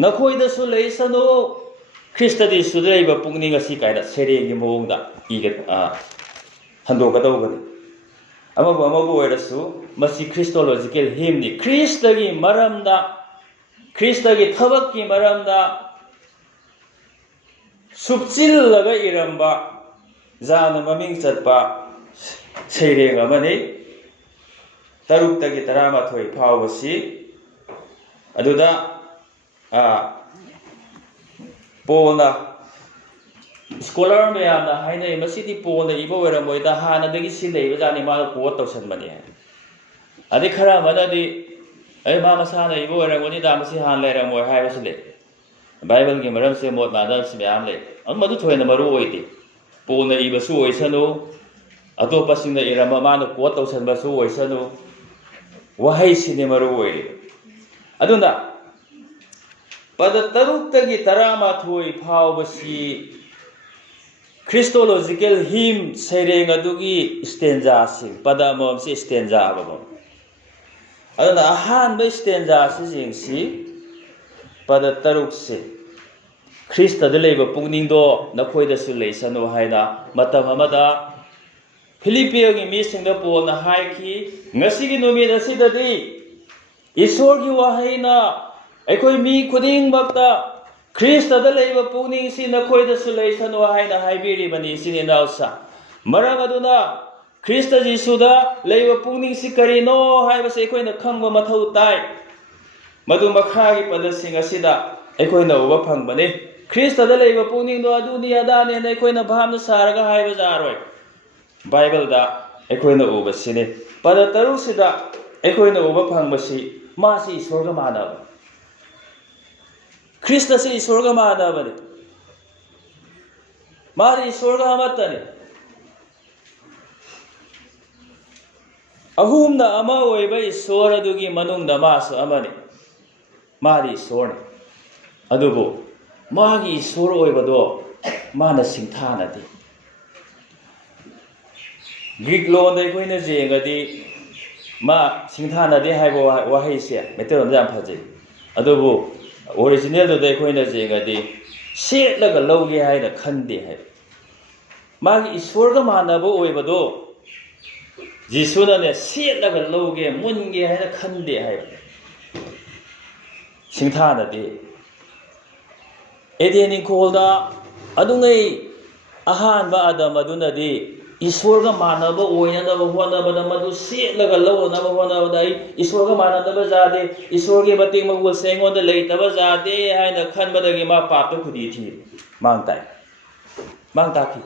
ꯅꯈꯣꯏꯗꯁꯨ ꯂꯩꯁꯅꯨ, ꯈ꯭ꯔꯤꯁꯇ ꯖꯤꯁꯨꯗ ꯂꯩꯕ ꯄꯨꯛꯅꯤꯡ ꯑꯁꯤ ꯀꯥꯏꯅ ꯁꯩꯔꯦꯡꯒꯤ ꯃꯑꯣꯡꯗ ꯍꯟꯗꯣꯛꯀꯗꯧꯕꯅꯤ꯫ ꯑꯃꯕꯨ ꯑꯣꯏꯔꯁꯨ ꯃꯁꯤ ꯈ꯭ꯔꯤꯁꯇꯣꯂꯣꯖꯤꯀꯦꯜ ꯍꯤꯝꯅꯤ꯫ ꯈ꯭ꯔꯤꯁꯇꯒꯤ ꯃꯔꯝꯗ, ꯈ꯭ꯔꯤꯁꯇꯒꯤ ꯊꯕꯛꯀꯤ ꯃꯔꯝꯗ ꯁꯨꯞꯆꯤꯜꯂꯒ ꯏꯔꯝꯕ ꯌꯥꯝꯅ ꯃꯃꯤꯡ ꯆꯠꯄ ꯁꯩꯔꯦꯡ ꯑꯃꯅꯤ꯫ 6ꯇꯒꯤ 11 ꯐꯥꯎꯕꯁꯤ ꯑꯗꯨꯗ ꯄꯣꯜꯅ, ꯁ꯭ꯀꯣꯂꯔ ꯃꯌꯥꯝꯅ ꯍꯥꯏꯅꯩ ꯃꯁꯤꯗꯤ ꯄꯣꯜꯅ ꯏꯕ ꯑꯣꯏꯔꯝꯃꯣꯏꯗ, ꯍꯥꯟꯅꯗꯒꯤ ꯁꯤ ꯂꯩꯕꯖꯥꯠꯅꯤ, ꯃꯥꯅ ꯀꯣꯠ ꯇꯧꯁꯟꯕꯅꯤ꯫ ꯑꯗꯩ ꯈꯔ ꯑꯃꯅꯗꯤ ꯃꯥ ꯃꯁꯥꯅ ꯏꯕ ꯑꯣꯏꯔꯝꯒꯅꯤꯗ, ꯃꯁꯤ ꯍꯥꯟꯅ ꯂꯩꯔꯝꯃꯣꯏ ꯍꯥꯏꯕꯁꯨ ꯂꯩ꯫ ꯕꯥꯏꯕꯜꯒꯤ ꯃꯔꯝꯁꯦ ꯃꯣꯠ ꯃꯥꯟꯅꯕꯁꯤ ꯃꯌꯥꯝ ꯂꯩ꯫ ꯃꯗꯨ ꯊꯣꯏꯅ ꯃꯔꯨ ꯑꯣꯏꯗꯦ꯫ ꯄꯣꯜꯅ ꯏꯕꯁꯨ ꯑꯣꯏꯁꯅꯨ, ꯑꯇꯣꯞꯄꯁꯤꯡꯅ ꯏꯔꯝꯕ ꯃꯥꯅ ꯀꯣꯠ ꯇꯧꯁꯟꯕꯁꯨ ꯑꯣꯏꯁꯅꯨ, ꯋꯥꯍꯩꯁꯤꯅꯤ ꯃꯔꯨ ꯑꯣꯏꯔꯤꯕ꯫ ꯑꯗꯨꯅ ꯄꯗ 6ꯇꯒꯤ 11 ꯐꯥꯎꯕꯁꯤ ꯈ꯭ꯔꯤꯁꯇꯣꯂꯣꯖꯤꯀꯦꯜ ꯍꯤꯝ, ꯁꯩꯔꯦꯡ ꯑꯗꯨꯒꯤ ꯁ꯭ꯇꯦꯟꯖꯥꯁꯤꯡ, ꯄꯗ ꯑꯃꯃꯝꯁꯤ ꯁ꯭ꯇꯦꯟꯖꯥ ꯑꯃꯃꯝ꯫ ꯑꯗꯨꯅ ꯑꯍꯥꯟꯕ ꯁ꯭ꯇꯦꯟꯖꯥꯁꯤꯡꯁꯤ ꯄꯗ 6ꯁꯤ ꯈ꯭ꯔꯤꯁꯇꯗ ꯂꯩꯕ ꯄꯨꯛꯅꯤꯡꯗꯣ ꯅꯈꯣꯏꯗꯁꯨ ꯂꯩꯁꯅꯨ ꯍꯥꯏꯅ ꯃꯇꯝ ꯑꯃꯗ ꯐꯤꯂꯤꯞꯄꯤꯌꯣꯒꯤ ꯃꯤꯁꯤꯡꯗ ꯄꯣꯜꯅ ꯍꯥꯏꯈꯤ꯫ ꯉꯁꯤꯒꯤ ꯅꯨꯃꯤꯠ ꯑꯁꯤꯗꯗꯤ ꯏꯁꯣꯔꯒꯤ ꯋꯥꯍꯩꯅ ꯑꯩꯈꯣই ꯃꯤ ꯈꯨꯗꯤꯡꯃꯛꯇ ꯈ꯭ꯔꯤꯁꯇꯗ ꯂꯩꯕ ꯄꯨꯛꯅꯤꯡꯁꯤ ꯅꯈꯣꯏꯗꯁꯨ ꯂꯩꯁꯅꯨ ꯍꯥꯏꯅ ꯍꯥꯏꯕꯤꯔꯤꯕꯅꯤ ꯏꯆꯤꯟ ꯏꯅꯥꯎꯁꯥ꯫ ꯃꯔꯝ ꯑꯗꯨꯅ ꯈ꯭ꯔꯤꯁꯇ ꯖꯤꯁꯨꯗ ꯂꯩꯕ ꯄꯨꯛꯅꯤꯡꯁꯤ ꯀꯔꯤꯅꯣ ꯍꯥꯏꯕꯁꯤ ꯑꯩꯈꯣꯏꯅ ꯈꯪꯕ ꯃꯊꯧ ꯇꯥꯏ꯫ ꯃꯗꯨ ꯃꯈꯥꯒꯤ ꯄꯗꯁꯤꯡ ꯑꯁꯤꯗ ꯑꯩꯈꯣꯏꯅ ꯎꯕ ꯐꯪꯕꯅꯤ꯫ ꯈ꯭ꯔꯤꯁꯇꯗ ꯂꯩꯕ ꯄꯨꯛꯅꯤꯡꯗꯣ ꯑꯗꯨꯅꯤ ꯑꯗꯥꯅꯦꯅ ꯑꯩꯈꯣꯏꯅ ꯚꯥꯞꯅ ꯁꯥꯔꯒ ꯍꯥꯏꯕ ꯌꯥꯔꯣꯏ꯫ ꯕꯥꯏꯕꯜꯗ ꯑꯩꯈꯣꯏꯅ ꯎꯕꯁꯤꯅꯤ꯫ ꯄꯗ 6ꯁꯤꯗ ꯑꯩꯈꯣꯏꯅ ꯎꯕ ꯐꯪꯕꯁꯤ ꯃꯥꯁꯤ ꯏꯁꯣꯔꯒ ꯃꯥꯟꯅꯕ, ꯈ꯭ꯔꯤꯁꯇꯁꯤ ꯏꯁꯣꯔꯒ ꯃꯥꯟꯅꯕꯅꯤ, ꯃꯥꯗꯤ ꯏꯁꯣꯔꯒ ꯑꯃꯠꯇꯅꯤ꯫ ꯑꯍꯨꯝꯅ ꯑꯃ ꯑꯣꯏꯕ ꯏꯁꯣꯔ ꯑꯗꯨꯒꯤ ꯃꯅꯨꯡꯗ ꯃꯥꯁꯨ ꯑꯃꯅꯤ, ꯃꯥꯗꯤ ꯏꯁꯣꯔꯅꯤ꯫ ꯑꯗꯨꯕꯨ ꯃꯥꯒꯤ ꯏꯁꯣꯔ ꯑꯣꯏꯕꯗꯣ ꯃꯥꯅ ꯁꯤꯡꯊꯥꯅꯗꯦ꯫ ꯒ꯭ꯔꯤꯛ ꯂꯣꯟꯗ ꯑꯩꯈꯣꯏꯅ ꯌꯦꯡꯉꯗꯤ ꯃꯥ ꯁꯤꯡꯊꯥꯅꯗꯦ ꯍꯥꯏꯕ ꯋꯥꯍꯩꯁꯦ ꯃꯩꯇꯩꯂꯣꯟꯗ ꯌꯥꯝ ꯐꯖꯩ꯫ ꯑꯗꯨꯕꯨ ꯑꯣꯔꯤꯖꯤꯅꯦꯜꯗꯨꯗ ꯑꯩꯈꯣꯏꯅ ꯌꯦꯡꯉꯗꯤ ꯁꯦꯠꯂꯒ ꯂꯧꯒꯦ ꯍꯥꯏꯅ ꯈꯟꯗꯦ ꯍꯥꯏ꯫ ꯃꯥꯒꯤ ꯏꯁꯣꯔꯒ ꯃꯥꯟꯅꯕ ꯑꯣꯏꯕꯗꯣ ꯖꯤꯁꯨꯅꯅꯦ ꯁꯦꯠꯂꯒ ꯂꯧꯒꯦ, ꯃꯨꯟꯒꯦ ꯍꯥꯏꯅ ꯈꯟꯗꯦ ꯍꯥꯏꯕ, ꯁꯤꯡꯊꯥꯅꯗꯦ꯫ ꯑꯦꯗꯦꯟ ꯏꯪꯈꯣꯜꯗ ꯑꯗꯨꯉꯩ ꯑꯍꯥꯟꯕ ꯑꯗꯝ ꯑꯗꯨꯅꯗꯤ ꯏꯁꯣꯔꯒ ꯃꯥꯟꯅꯕ ꯑꯣꯏꯅꯅꯕ ꯍꯣꯠꯅꯕꯗ, ꯃꯗꯨ ꯁꯦꯠꯂꯒ ꯂꯧꯅꯅꯕ ꯍꯣꯠꯅꯕꯗ ꯑꯩ ꯏꯁꯣꯔꯒ ꯃꯥꯟꯅꯗꯕ ꯌꯥꯗꯦ, ꯏꯁꯣꯔꯒꯤ ꯃꯇꯦꯡ ꯃꯒꯨꯜꯁꯦ ꯑꯩꯉꯣꯟꯗ ꯂꯩꯇꯕ ꯌꯥꯗꯦ ꯍꯥꯏꯅ ꯈꯟꯕꯗꯒꯤ ꯃꯥ ꯄꯥꯞꯇ ꯈꯨꯗꯤ ꯊꯤ, ꯃꯥꯡ ꯇꯥꯈꯤ꯫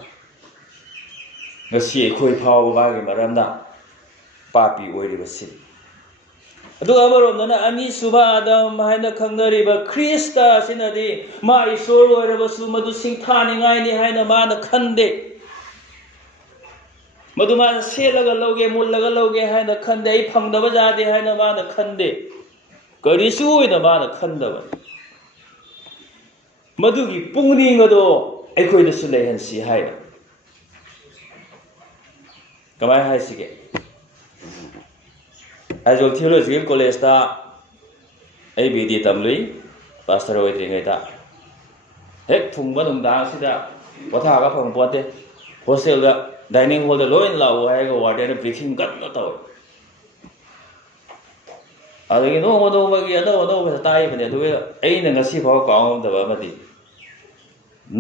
ꯉꯁꯤ ꯑꯩꯈꯣꯏ ꯐꯥꯎꯕ ꯃꯥꯒꯤ ꯃꯔꯝꯅ ꯄꯥꯄꯤ ꯑꯣꯏꯔꯤꯕꯁꯤ꯫ ꯑꯗꯨꯒ ꯑꯃꯔꯣꯝꯗꯅ ꯑꯅꯤꯁꯨꯕ ꯑꯗꯝ ꯍꯥꯏꯅ ꯈꯪꯅꯔꯤꯕ ꯈ꯭ꯔꯤꯁꯇ ꯑꯁꯤꯅꯗꯤ ꯃꯥ ꯏꯁꯣꯔ ꯑꯣꯏꯔꯕꯁꯨ ꯃꯗꯨ ꯁꯤꯡꯊꯥꯅꯤꯡꯉꯥꯏꯅꯤ ꯍꯥꯏꯅ ꯃꯥꯅ ꯈꯟꯗꯦ, ꯃꯗꯨ ꯃꯥꯅ ꯁꯦꯠꯂꯒ ꯂꯧꯒꯦ ꯃꯨꯜꯂꯒ ꯂꯧꯒꯦ ꯍꯥꯏꯅ ꯈꯟꯗꯦ, ꯑꯩ ꯐꯪꯗꯕ ꯌꯥꯗꯦ ꯍꯥꯏꯅ ꯃꯥꯅ ꯈꯟꯗꯦ, ꯀꯔꯤꯁꯨ ꯑꯣꯏꯅ ꯃꯥꯅ ꯈꯟꯗꯕꯅꯤ. ꯃꯗꯨꯒꯤ ꯄꯨꯛꯅꯤꯡ ꯑꯗꯣ ꯑꯩꯈꯣꯏꯗꯁꯨ ꯂꯩꯍꯟꯁꯤ ꯍꯥꯏꯅ. ꯀꯃꯥꯏꯅ ꯍꯥꯏꯁꯤꯒꯦ? ꯑꯥꯏꯖꯣꯜ ꯊꯤꯑꯣꯂꯣꯖꯤꯀꯦꯜ ꯀꯣꯂꯦꯖꯇ ꯑꯩ BD ꯇꯝꯂꯨꯏ ꯄꯥꯁꯇꯔ ꯑꯣꯏꯗ꯭ꯔꯤꯉꯩꯗ. ꯍꯦꯛ ꯊꯨꯡꯕ ꯅꯨꯡꯗꯥꯡꯁꯤꯗ ꯄꯣꯊꯥꯕ ꯐꯪꯄꯣꯠꯇꯦ. ꯍꯣꯁꯇꯦꯜꯗ ꯗꯥꯏꯅꯤꯡ ꯍꯣꯜꯗ ꯂꯣꯏꯅ ꯂꯥꯛꯑꯣ ꯍꯥꯏꯔꯒ ꯋꯥꯔꯗꯦꯟꯅ ꯕ꯭ꯔꯤꯐꯤꯡ ꯀꯟꯅ ꯇꯧꯋꯤ. ꯑꯗꯒꯤ ꯅꯣꯡꯃ ꯅꯣꯡꯃꯒꯤ ꯑꯅꯧ ꯑꯅꯧꯕꯗ ꯇꯥꯛꯏꯕꯅꯤ. ꯑꯗꯨꯒ ꯑꯩꯅ ꯉꯁꯤ ꯐꯥꯎ ꯀꯥꯎꯉꯝꯗꯕ ꯑꯃꯗꯤ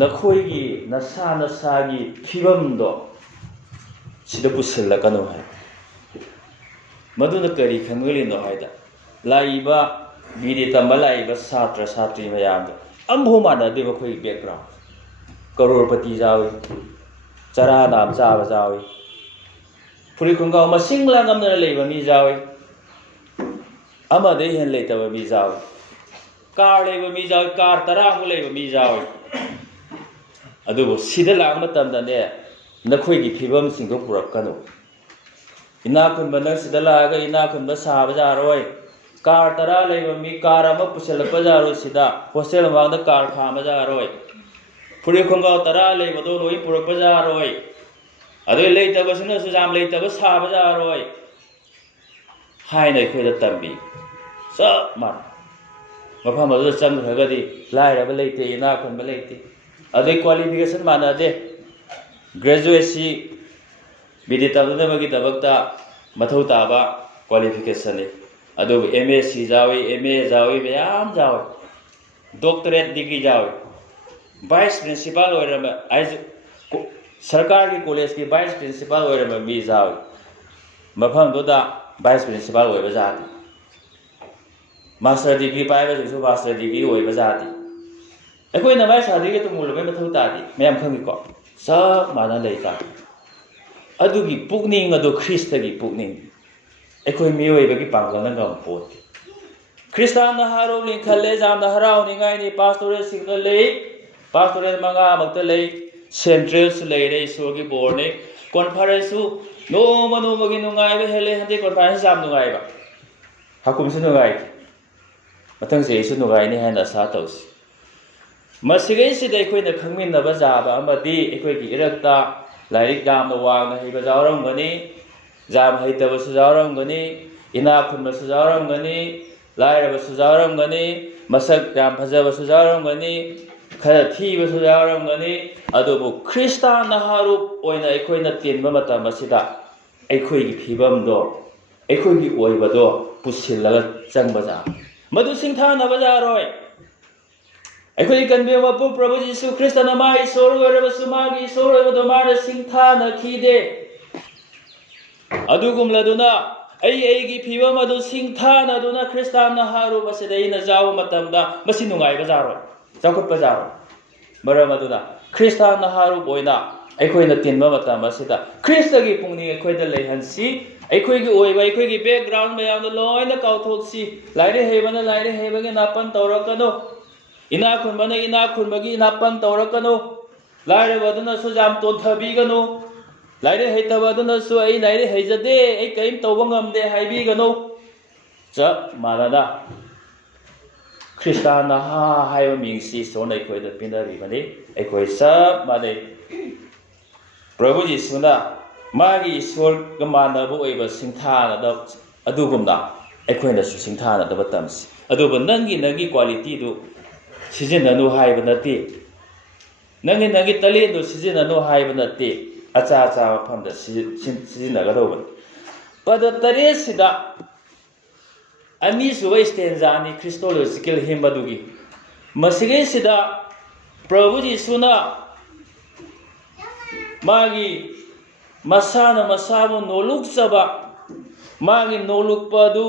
ꯅꯈꯣꯏꯒꯤ ꯅꯁꯥ ꯅꯁꯥꯒꯤ ꯐꯤꯕꯝꯗꯣ ꯁꯤꯗ ꯄꯨꯁꯤꯜꯂꯛꯀꯅꯨ ꯍꯥꯏ. ꯃꯗꯨꯅ ꯀꯔꯤ ꯈꯪꯍꯜꯂꯤꯅꯣ ꯍꯥꯏꯗ ꯂꯥꯛꯏꯕ BD ꯇꯝꯕ ꯂꯥꯛꯏꯕ ꯁꯥꯇ꯭ꯔ ꯁꯥꯇ꯭ꯔꯤ ꯃꯌꯥꯝꯗꯣ ꯑꯝꯐꯥꯎ ꯃꯥꯟꯅꯗꯦ. ꯃꯈꯣꯏꯒꯤ ꯕꯦꯛꯒ꯭ꯔꯥꯎꯟ ꯀꯔꯣꯔꯄꯇꯤ ꯌꯥꯎꯏ, ꯆꯔꯥ ꯅꯥꯝ ꯆꯥꯕ ꯌꯥꯎꯏ, ꯐꯨꯔꯤꯠ ꯈꯣꯡꯒ꯭ꯔꯥꯎ ꯃꯁꯤꯡ ꯂꯥꯡꯉꯝꯗꯅ ꯂꯩꯕ ꯃꯤ ꯌꯥꯎꯏ, ꯑꯃꯗꯩ ꯍꯦꯟꯅ ꯂꯩꯇꯕ ꯃꯤ ꯌꯥꯎꯏ, ꯀꯥꯔ ꯂꯩꯕ ꯃꯤ ꯌꯥꯎꯏ, ꯀꯥꯔ 10ꯃꯨꯛ ꯂꯩꯕ ꯃꯤ ꯌꯥꯎꯏ. ꯑꯗꯨꯕꯨ ꯁꯤꯗ ꯂꯥꯛꯄ ꯃꯇꯝꯗꯅꯦ ꯅꯈꯣꯏꯒꯤ ꯐꯤꯕꯝꯁꯤꯡꯗꯣ ꯄꯨꯔꯛꯀꯅꯨ. ꯏꯅꯥꯛ ꯈꯨꯟꯕ ꯅꯪ ꯁꯤꯗ ꯂꯥꯛꯑꯒ ꯏꯅꯥꯛ ꯈꯨꯟꯕ ꯁꯥꯕ ꯌꯥꯔꯣꯏ. ꯀꯥꯔ 10 ꯂꯩꯕ ꯃꯤ ꯀꯥꯔ ꯑꯃ ꯄꯨꯁꯤꯜꯂꯛꯄ ꯌꯥꯔꯣꯏ. ꯁꯤꯗ ꯍꯣꯁꯇꯦꯜ ꯃꯃꯥꯡꯗ ꯀꯥꯔ ꯈꯥꯝꯕ ꯌꯥꯔꯣꯏ. ꯐꯨꯔꯤꯠ ꯈꯣꯡꯒ꯭ꯔꯥꯎ 10 ꯂꯩꯕꯗꯣ ꯂꯣꯏ ꯄꯨꯔꯛꯄ ꯌꯥꯔꯣꯏ. ꯑꯗꯨ ꯂꯩꯇꯕꯁꯤꯅꯁꯨ ꯌꯥꯝ ꯂꯩꯇꯕ ꯁꯥꯕ ꯌꯥꯔꯣꯏ ꯍꯥꯏꯅ ꯑꯩꯈꯣꯏꯗ ꯇꯝꯕꯤ. ꯆꯞ ꯃꯥꯟꯅꯩ. ꯃꯐꯝ ꯑꯗꯨꯗ ꯆꯪꯈ꯭ꯔꯒꯗꯤ ꯂꯥꯏꯔꯕ ꯂꯩꯇꯦ, ꯏꯅꯥꯛ ꯈꯨꯟꯕ ꯂꯩꯇꯦ. ꯑꯗꯩ ꯀ꯭ꯋꯥꯂꯤꯐꯤꯀꯦꯁꯟ ꯃꯥꯟꯅꯗꯦ. ꯒ꯭ꯔꯦꯖꯨꯑꯦꯠꯁꯤ BD ꯇꯝꯅꯅꯕꯒꯤꯗꯃꯛꯇ ꯃꯊꯧ ꯇꯥꯕ ꯀ꯭ꯋꯥꯂꯤꯐꯤꯀꯦꯁꯟꯅꯤ. ꯑꯗꯨꯕꯨ MSc ꯌꯥꯎꯏ, MA ꯌꯥꯎꯏ, ꯃꯌꯥꯝ ꯌꯥꯎꯏ. ꯗꯣꯛꯇꯔꯦꯠ ꯗꯤꯒ꯭ꯔꯤ ꯌꯥꯎꯏ. ꯚꯥꯏꯁ ꯄ꯭ꯔꯤꯟꯁꯤꯄꯥꯜ ꯑꯣꯏꯔꯝꯕ ꯁꯔꯀꯥꯔꯒꯤ ꯀꯣꯂꯦꯖꯀꯤ ꯚꯥꯏꯁ ꯄ꯭ꯔꯤꯟꯁꯤꯄꯥꯜ ꯑꯣꯏꯔꯝꯕ ꯃꯤ ꯌꯥꯎꯏ. ꯃꯐꯝꯗꯨꯗ ꯚꯥꯏꯁ ꯄ꯭ꯔꯤꯟꯁꯤꯄꯥꯜ ꯑꯣꯏꯕ ꯌꯥꯗꯦ. ꯃꯥꯁꯇꯔ ꯗꯤꯒ꯭ꯔꯤ ꯄꯥꯏꯕꯁꯤꯡꯁꯨ ꯃꯥꯁꯇꯔ ꯗꯤꯒ꯭ꯔꯤ ꯑꯣꯏꯕ ꯌꯥꯗꯦ. ꯑꯩꯈꯣꯏꯅ ꯃꯥꯏ ꯁꯥꯔꯇꯤꯐꯤꯀꯦꯠ ꯃꯨꯜꯂꯨꯕꯩ ꯃꯊꯧ ꯇꯥꯗꯦ. ꯃꯌꯥꯝ ꯈꯪꯉꯤꯀꯣ? ꯆꯞ ꯃꯥꯟꯅ ꯂꯩꯇꯥꯔꯦ. ꯑꯗꯨꯒꯤ ꯄꯨꯛꯅꯤꯡ ꯑꯗꯨ ꯈ꯭ꯔꯤꯁꯇꯒꯤ ꯄꯨꯛꯅꯤꯡ. ꯑꯩꯈꯣꯏ ꯃꯤꯑꯣꯏꯕꯒꯤ ꯄꯥꯡꯒꯜꯅ ꯉꯝꯄꯣꯠꯇꯦ. ꯈ꯭ꯔꯤꯁꯇꯥꯟꯅ ꯍꯔꯥꯎ ꯂꯤꯡꯈꯠꯂꯦ, ꯌꯥꯝꯅ ꯍꯔꯥꯎꯅꯤꯡꯉꯥꯏꯅꯤ. ꯄꯥꯁꯇꯣꯔꯦꯠꯁꯤꯡꯗ ꯂꯩ, ꯄꯥꯁꯇꯣꯔꯦꯠ 5ꯃꯛꯇ ꯂꯩ, ꯁꯦꯟꯇ꯭ꯔꯦꯜꯁꯨ ꯂꯩꯔꯦ, ꯏꯁꯣꯔꯒꯤ ꯕꯣꯔꯅꯤ. ꯀꯣꯟꯐꯔꯦꯟꯁꯁꯨ ꯅꯣꯡꯃ ꯅꯣꯡꯃꯒꯤ ꯅꯨꯡꯉꯥꯏꯕ ꯍꯦꯜꯂꯦ. ꯍꯟꯗꯛ ꯀꯣꯟꯐꯔꯦꯟꯁ ꯌꯥꯝ ꯅꯨꯡꯉꯥꯏꯕ. ꯍꯥꯀꯨꯝꯁꯨ ꯅꯨꯡꯉꯥꯏ. ꯃꯊꯪ ꯆꯍꯤꯁꯨ ꯅꯨꯡꯉꯥꯏꯅꯤ ꯍꯥꯏꯅ ꯑꯁꯥ ꯇꯧꯁꯤ. ꯃꯁꯤꯈꯩꯁꯤꯗ ꯑꯩꯈꯣꯏꯅ ꯈꯪꯃꯤꯟꯅꯕ ꯌꯥꯕ ꯑꯃꯗꯤ ꯑꯩꯈꯣꯏꯒꯤ ꯏꯔꯛꯇ ꯂꯥꯏꯔꯤꯛ ꯌꯥꯝꯅ ꯋꯥꯡꯅ ꯍꯩꯕ ꯌꯥꯎꯔꯝꯒꯅꯤ, ꯌꯥꯝ ꯍꯩꯇꯕꯁꯨ ꯌꯥꯎꯔꯝꯒꯅꯤ, ꯏꯅꯥꯛ ꯈꯨꯟꯕꯁꯨ ꯌꯥꯎꯔꯝꯒꯅꯤ, ಲಾಯರಬಸು ಜಾವರಂಗನಿ ಮಸಕ್ ಯಾಮ್ ಫಜಬಸು ಜಾವರಂಗನಿ ಖರ ಥೀಬಸು ಜಾವರಂಗನಿ ಅದುಬು ಖ್ರಿಸ್ತಾನ್ ನಹಾರು ಓಯ್ನ ಐಖೋಯ್ನ ತಿನ್ಬ ಮತಂ ಅಸಿದ ಐಖೋಯ್ಗಿ ಫಿಬಮ್ದೋ ಐಖೋಯ್ಗಿ ಓಯ್ಬದೋ ಪುಸಿಲ್ಲಗ ಚಂಗ್ಬಜಾ ಮಧು ಸಿಂಥಾನಬ ಜಾರೋಯ್ ಐಖೋಯ್ಗಿ ಕನ್ಬೆ ಮಪು ಪ್ರಭು ಯೀಶು ಕ್ರಿಸ್ತನ ಮಾ ಈಶ್ವರ ಓಯ್ರಬಸು ಮಾಗಿ ಈಶ್ವರ ಓಯ್ಬದೋ ಮಾನ ಸಿಂಥಾನ ಖೀದೆ ಅದುಗುಮ್ಲದುನ ಐಗಿ ಫಿಬಮ್ ಅದು ಸಿಂಥಾನದುನ ಕ್ರಿಸ್ತಾನ್ ನಹಾರು ಬಸಿದ ಐನ ಜಾವ ಮತಂದ ಬಸಿ ನುಂಗಾಯ್ಬ ಜಾರೋಯ್ ಚಾಖುಟ್ಪ ಜಾರೋಯ್ ಮರಮ್ ಅದುನ ಕ್ರಿಸ್ತಾನ್ ನಹಾರು ಓಯ್ನ ಐಖೋಯ್ನ ತಿನ್ಬ ಮತಂ ಅಸಿದ ಖ್ರಿಸ್ತಗಿ ಪುಂಗ್ನಿ ಐಖೋಯ್ದ ಲೈಹನ್ಸಿ ಐಖೋಯ್ಗಿ ಓಯ್ಬ ಐಖೋಯ್ಗಿ ಬ್ಯಾಕ್ಗ್ರೌಂಡ್ ಮಯಾಮ್ದ ಲೋಯ್ನ ಕಾವ್ಥೋಕ್ಸಿ ಲೈರೆ ಹೇಬನ ಲೈರೆ ಹೇಬಗೆ ನಾಪನ್ ತೌರಕನು ಇನಾ ಖುನ್ಬನ ಇನಾ ಖುನ್ಬಗಿ ನಾಪನ್ ತೌರಕನು ಲಾಯರಬದನಸು jam ತೋಂಥಬಿಗನು ಲೈರೆ ಹೈತಬದನಸು I ಲೈರೆ ಹೈಜದೆ I came ತೌಬ ngamde ಹಾಯ್ಬಿಗನು ಚ ಮಾನದ ख्रिस्तान नहा हाइब मिंगसी सोन ऐखोयद पिनरिबनि ऐखोय सब माने प्रभु यीशुना मागी ईश्वर ग मानबो ओइब सिंथानद अदुगुमना ऐखोयना सु सिंथानद बतमसी अदुब नंगी क्वालिटी दु सिजिननु हाइब नते नंगी तलेदु सिजिननु हाइब नते अचा अचा मफमद सिजिनगदोबन पद तरेसिदा अनीसुब स्टेंजानी क्रिस्टोलॉजिकल हिमबदुगी मसिगेसिदा प्रभु यीशुना मागी मसाना मसाबु नोलुकचबा मागी नोलुकपदु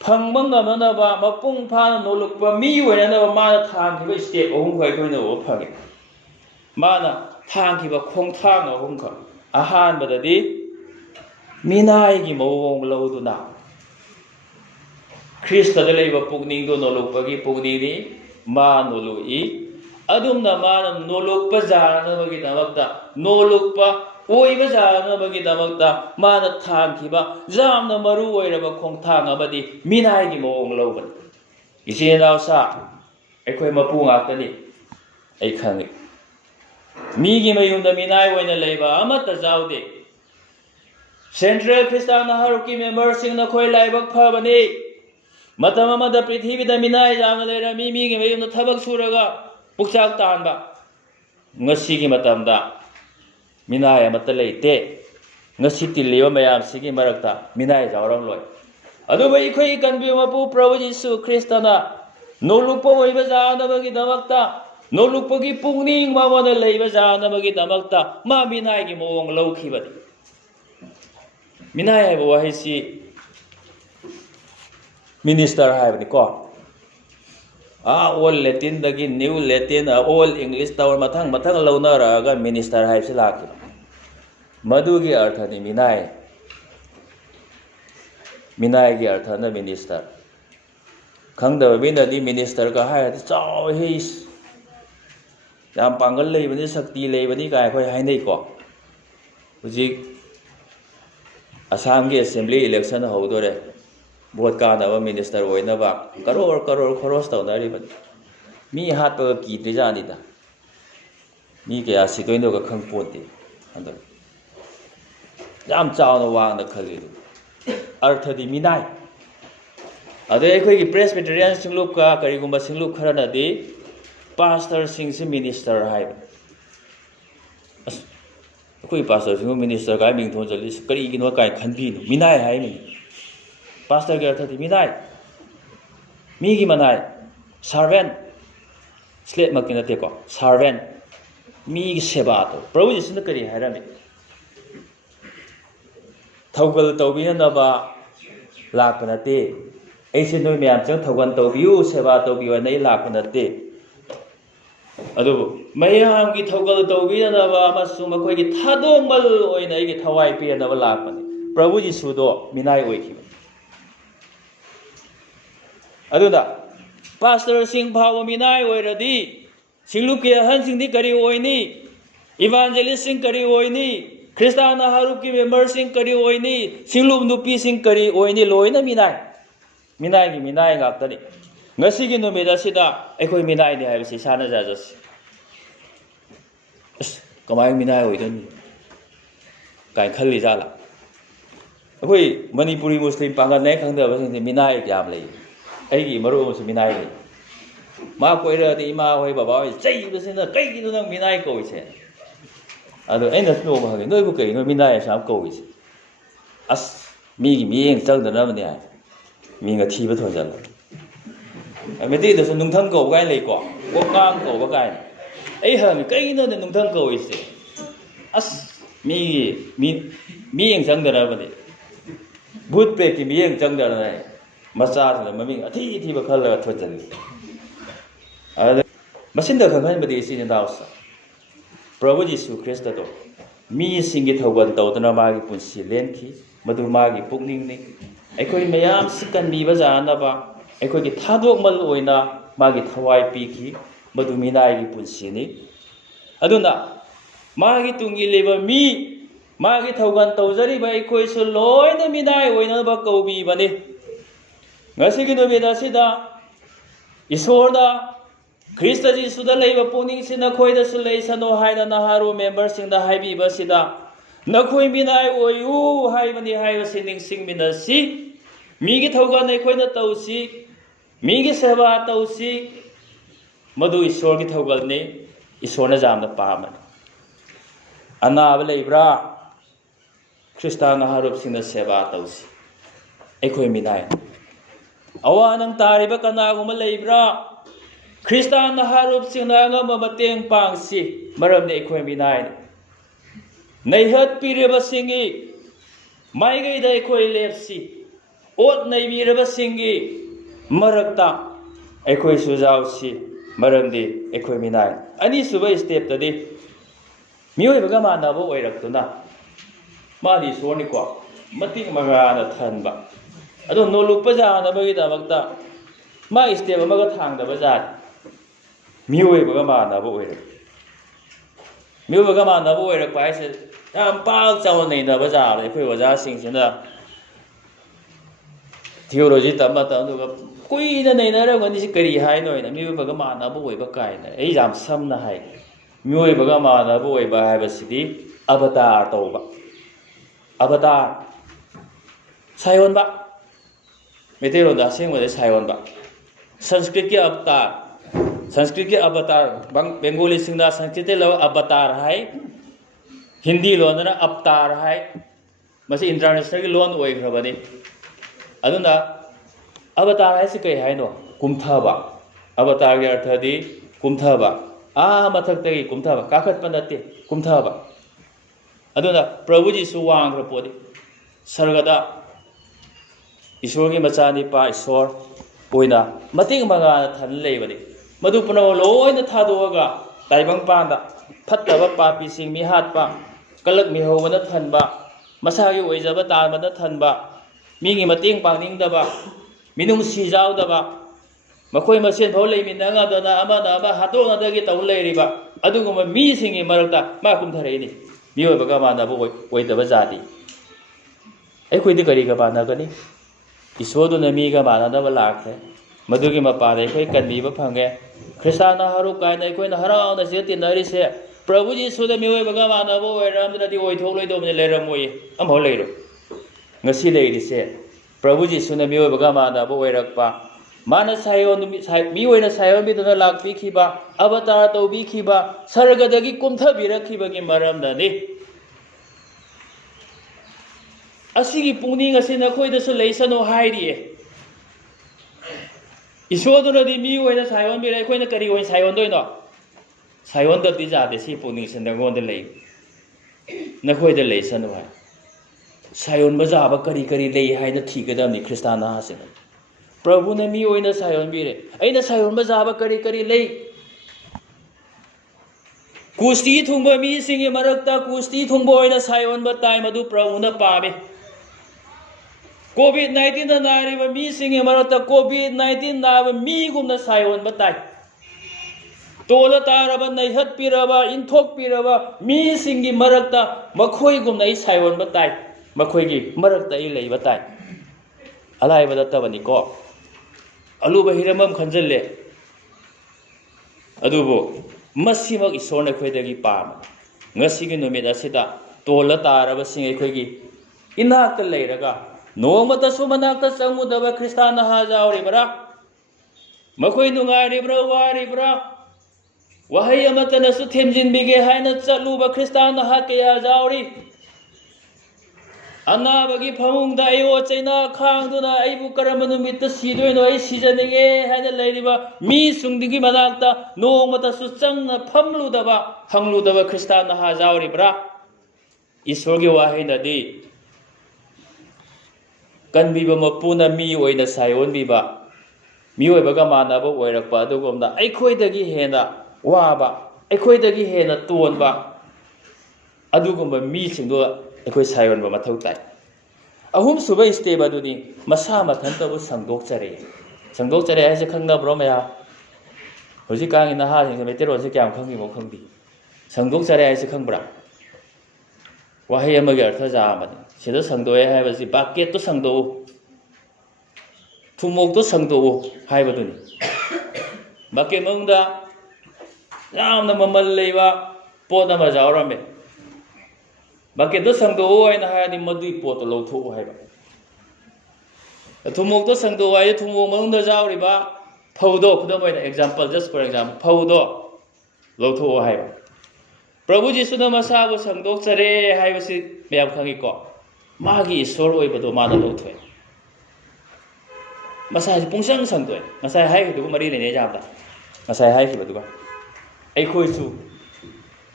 फंगबंगमनबा मपुंग फाना नोलुकपा मी ओइननबा माना थांखिबा स्टेप अहुम खै खोइना ओ फंगे माना थांखिबा खोंथांग अहुम ख अहानबददि मिनाइगी मवोंग लौदुना ख्रिस्तꯗ लेबा पुगनिंगदो नोलोकपगी पुगनिंगनि मा नोलुई अदुमना माना नोलोकपा जानाबगी दमकता नोलोकपा ओइबा जानाबगी दमकता माना थांखिबा जामना मरु ओइरबा खोंथांग अमदि मिनाइगी मोंग लौबन इसेनाव सा अखोय मपु ngakani ai khangi मीगी मयुंदा मिनाय ओइना लेबा अमत जाउदे सेंट्रल क्रिस्तान नहारुकी मेंबर सिंह नखोय लाइबक फबनी मतम अमदा पृथ्वीदा मिनाय जामना लेरा मीगी मयुंदा थबक सुरगा पुकचाक तानबा ngasiगी मतमदा मिनाय अमत लेते ngasi तिलियो मयाम सिगी मरकता मिनाय जावरम लोय अदुबा इखोय कनबि मपु प्रभु यीशु क्रिस्तना नोलुकपो ओइबा जानाबगी दमकता नोलुकपगी पुंगनिंग मावना लेबा जानाबगी दमकता मा मिनायगी मोंग लौखिबदि मिनाय हाइबा वाहिसी मिनिस्टर हाइबनि को ओल लैटिन दगी न्यू लैटिन ओल इंग्लिश तवर मथंग मथंग लौनरागा मिनिस्टर हाइबसे लाखि मधुगी अर्थनि मिनाय मिनायगी अर्थना मिनिस्टर खंगदबा बिनदि मिनिस्टर का हायदि चाव हेस याम पांगल लेबनि शक्ति लेबनि काय खोय हाइनै को हुजिक असम के असेंबली इलेक्शन होदोरे vote कानबा मिनिस्टर ओइनबा करोड़ करोड़ खरोस तौनारिबनि मी हातपा की त्रिजानिदा मी कया सितोइनो का खंगपोते अंदो याम चावना वांगना खलि अर्थदि मिनाय अदे अखोयगी प्रेसबिटेरियन सिंगलुप का करिगुंबा सिंगलुप खरनदि पास्टर सिंह से मिनिस्टर हाइब अस अखोय पास्टर सिंह मिनिस्टर का मिंग थोन जलि करिगिनो काय खनबिनो मिनाय हाइनि पास्टर के अर्थदि मिनाय मीगी मनाय सर्वेंट स्लेट मक्ति नतेको सर्वेंट मीगी सेवा तो प्रभु यीशुना करि हायरमे थौगल तौबिनबा लाप नते ऐसे नोय मैम चंग थौगन तौबियु सेवा तौबियो नै लाप नते अदु मयाम की थौगल तौबिनबा अमसु मखोयगी थादोंगल ओइना ऐगी थवाई पिनबा लापनि प्रभु यीशुदो मिनाय ओइखि अदुदा पास्टर सिंह भाव मिनाय ओइरदि सिंगलुके अहन सिंगदि करि ओइनि इवांजेलिस्ट सिंह करि ओइनि ख्रिस्तान हारुकी मेंबर सिंह करि ओइनि सिंगलुम नुपी सिंह करि ओइनि लोइना मिनाय मिनायगी मिनाय गाक्तनि ngasiगी नुमिदा सिदा अखोय मिनाय नि हाइबसि साना जाजस कमाय मिनाय ओइदनि काय खल्ली जाला अखोय मणिपुरी मुस्लिम पांगन नै खंगदबा सिंग मिनाय याम लई ऐगी मरु अमसु मिनाय लई मा कोइरदि इमा होय बाबा होय चैबसिना कैगिनो नंग मिनाय कोइसे अदो ऐना स्नो भागे नोइबु कैनो मिनाय साम कोइसे अस मीगी मियेंग चंगदनबनि हाय मींगा थीबा थोजल मेती दस नुंगथंग को गाय लेको कोकांग को बगाय ऐ हंग कैनो ने नुंगथंग कोइसे अस मियेंग चंगदनबनि भूत पे की मियेंग चंगदनय मचा ममिंग अथी थीबा खलगा थोजल अद मसिंदा खंगहनबदि सिने दाउसा प्रभु यीशु ख्रिस्त तो मी सिंगी थौगन तौदना मागी पुंसी लेनखी मधु मागी पुगनिंगनि अखोय मयाम सिकन बीबा जानबा अखोय की थादोकमल ओइना मागी थवाई पीखी मधु मिनायगी पुंसीनि अदुना मागी तुंगी लेबा मी मागी थौगन तौजरिबा अखोय सु लोइना मिनाय ओइनबा कौबीबनि ngasiगी नुमिदा सिदा ईश्वरदा ख्रिस्त जीसुदा लेबा पुनिंग सिना खोयदा सु लेसनो हायना नहारो मेंबर सिंगदा हाइबीबा सिदा नखोय मिनाय ओयु हाइबनि हाइबा सिनिंग सिंग मिनासी मीगी थौगा नै खोयना तौसी मीगी सेवा तौसी मधु ईश्वर की थौगल ने ईश्वरना जामना पामन अनाब लेब्रा ख्रिस्तान नहारो सिंगदा सेवा तौसी एखोय मिनाय अवा नंग तारिबा कनागुमा लेब्रा ख्रिस्तान नहारुप सिंगना मतेंग पांगसी मरमने अखोय मिनाय नैहत पीरेबा सिंगी माइगैदा अखोय लेपसी ओत नैबीरेबा सिंगी मरकता अखोय सुजावसी मरमदि अखोय मिनाय अनि सुबा स्टेप तदि मियोयबगा मानबा ओइरक्तुना मादि सोरनिको मतिंग मगाना थनबा ꯑꯗꯣ ꯅꯣꯂꯨꯛꯄ ꯌꯥꯅꯕꯒꯤꯗꯃꯛꯇ ꯃꯥ ꯏꯁꯇꯦꯞ ꯑꯃꯒ ꯊꯥꯡꯗꯕ ꯖꯥꯠ ꯃꯤꯑꯣꯏꯕꯒ ꯃꯥꯟꯅꯕ ꯑꯣꯏꯔꯛ ꯃꯤꯑꯣꯏꯕꯒ ꯃꯥꯟꯅꯕ ꯑꯣꯏꯔꯛꯄ ꯍꯥꯏꯁꯦ ꯌꯥꯝ ꯄꯥꯛ ꯆꯥꯎꯅ ꯅꯩꯅꯕ ꯖꯥꯕꯅꯦ ꯑꯩꯈꯣꯏ ꯑꯣꯖꯥꯁꯤꯡꯁꯤꯅ ꯊꯤꯑꯣꯂꯣꯖꯤ ꯇꯝꯕ ꯑꯗꯨꯒ ꯀꯨꯏꯅ ꯅꯩꯅꯔꯝꯒꯅꯤ ꯁꯤ ꯀꯔꯤ ꯍꯥꯏꯅꯣ ꯍꯥꯏꯅ ꯃꯤꯑꯣꯏꯕꯒ ꯃꯥꯟꯅꯕ ꯑꯣꯏꯕ ꯀꯥꯏꯅ ꯑꯩ ꯌꯥꯝ ꯁꯝꯅ ꯍꯥꯏ ꯃꯤꯑꯣꯏꯕꯒ ꯃꯥꯟꯅꯕ ꯑꯣꯏꯕ ꯍꯥꯏꯕꯁꯤꯗꯤ ꯑꯕꯇꯥꯔ ꯇꯧꯕ ꯑꯕꯇꯥꯔ ꯁꯥꯌꯣꯟꯕ ꯃꯩꯇꯩꯂꯣꯟꯗ ꯑꯁꯦꯡꯕꯗ ꯁꯥꯌꯣꯟꯕ ꯁꯪꯁꯀ꯭ꯔꯤꯠꯀꯤ ꯑꯕꯇꯥꯔ संस्कृत के अवतार बेंगोली सिंह संस्कृत अवतार है हिंदी लोन अवतार है मसी इंटरनेशनल की लोन होइख्रबनी अदुना अवतार है कई है कुमथब अवतार के अर्थदी कुमथब मथक्तगी कुमथब काखत्प नते कुमथब अदुना प्रभु जीसु वांग्र पोदे सर्गदा ईश्वर की मचानिपा ईश्वर ओइना मतिंग मंगा थन लेबनी मधु पुनः लोन थादोगा ताइबंग पांदा फत्तब पापीसिंग मिहात्पा कलक मिहौबन थनबा मसागी ओइजब तामन थनबा मिगी मतेंग पांगनिंगदबा मिनुंग सिजावदबा मखोय मसेन भौ लेमिनंगादना अमना अमा हातोंगदगी तौ लेरिबा अदुगुम मीसिंगी मरक्ता मा कुमथरेनी मियोबगा मानबो ओइदब जाति अखोयदि करिगा मानगनी ईश्वरदुना मीगा मानदब लाखरे मधुगी मपाद अखोय कनबीब फंगे ख्रिस्तान हरू कायना अखोयना हरावना से तिनरिसे प्रभु जीसुद मियोबगा मानबो ओइरामदि ओइथोलैदोबने लेरमोय अमहो लेरो ngasi lerise प्रभु जीसुना मियोबगा मानबो ओइरकपा माना सायोन मियोयना सायोन बिदना लाक्पिखिबा अवतार तौबिखिबा सर्गदगी कुमथबिरखिबगी मरमदनि असिगी पुंगनिंग असि नखोयदसु लेसनो हाइरिए ईश्वरदुनदी मियोयना सायोन बिरे अखोयना करी ओइ सायोन दोइनो सायोन दति जादे सि पुंगनिंग सनगोंद लेइ नखोयद लेसनो हाय सायोन बजाबा करी करी लेइ हायना थिगदमनि ख्रिस्ताना हासिन प्रभु ने मियोयना सायोन बिरे अइना सायोन बजाबा करी करी लेइ कुस्ती थुंबा मी सिंगे मरक्ता कुस्ती थुंबा ओइना सायोन बताय मधु प्रभु न पामे कोविड-19 दा नारिबा मी सिंगे मरक्ता कोविड-19 नाबा मी गुमना सायोन बताय तोला तारबा नैहत पिरबा इंथोक पिरबा मी सिंगी मरक्ता मखोय गुमना ई सायोन बताय मखोयगी मरक्ता ई लेइ बताय अलाय बदतबनी को अलुबा हिरमम खंजले अदुबो मसीमक ईश्वरना खोयदगी पाम ngasiगी नुमित असिदा तोला तारबा सिंग अखोयगी इनाक लेरगा नोमता सुमनाक चंगुदबा ख्रिस्तान हाजावरिबरा मखोय नुंगारिब्रा वारिब्रा वहै अमतनसु थेमजिनबिगे हायना चलुबा ख्रिस्तान हा कया जावरि अनाबगी फमुंगदा अयो चैना खांगदुना अइबु करम नुमित सिदोइनो अइ सिजनिगे हायना लेरिबा मी सुंदिगी मनाक्ता नोमतसु चंगना फमलुदबा हंगलुदबा ख्रिस्तान हा जावरिब्रा ईश्वरगी वाहैनदी कनबीबा मपुना मी ओइना सायोनबीबा मियोइबगा मानबा ओइरकपा अदुगुमना अइखोयदगी हेना वाबा अइखोयदगी हेना तोनबा अदुगुमबा मी सिंगदो अइखोय सायोनबा मथौ ताय अहुम सुबा स्टेप अदुनी मसा मथनतबु संदोकचरे हाइसे खंगनब्रो मया होजि कांगी नहा सिंग मेतेरोसे क्याम खंगिमो खंगदी संदोकचरे हाइसे खंगब्रा वाहै अमगे अर्थ जामनि सिदा संदोए हाइबसि बाकेट तो संदो थुमोक तो संदो हाइबदुनी बाकेट मंगदा यामना ममल लेबा पोत अमा जावरमे बाकेट तो संदो हाइना हायदि मदुई पोत लौथो हाइबा थुमोक तो संदो हाइ थुमोक मंगदा जावरिबा फौदो खुदम ओइना एग्जांपल जस्ट फॉर एग्जांपल फौदो लौथो हाइबा प्रभु जीसुना मसाबु संदोकचरे हाइबसि मयाम खंगिको मागी ईश्वर ओइबदो माना लौथोय मसाजि पुंसंग संदोय मसाय हाइखिदुगु मरि लेने जाबदा मसाय हाइखिबदुगा अइखोयसु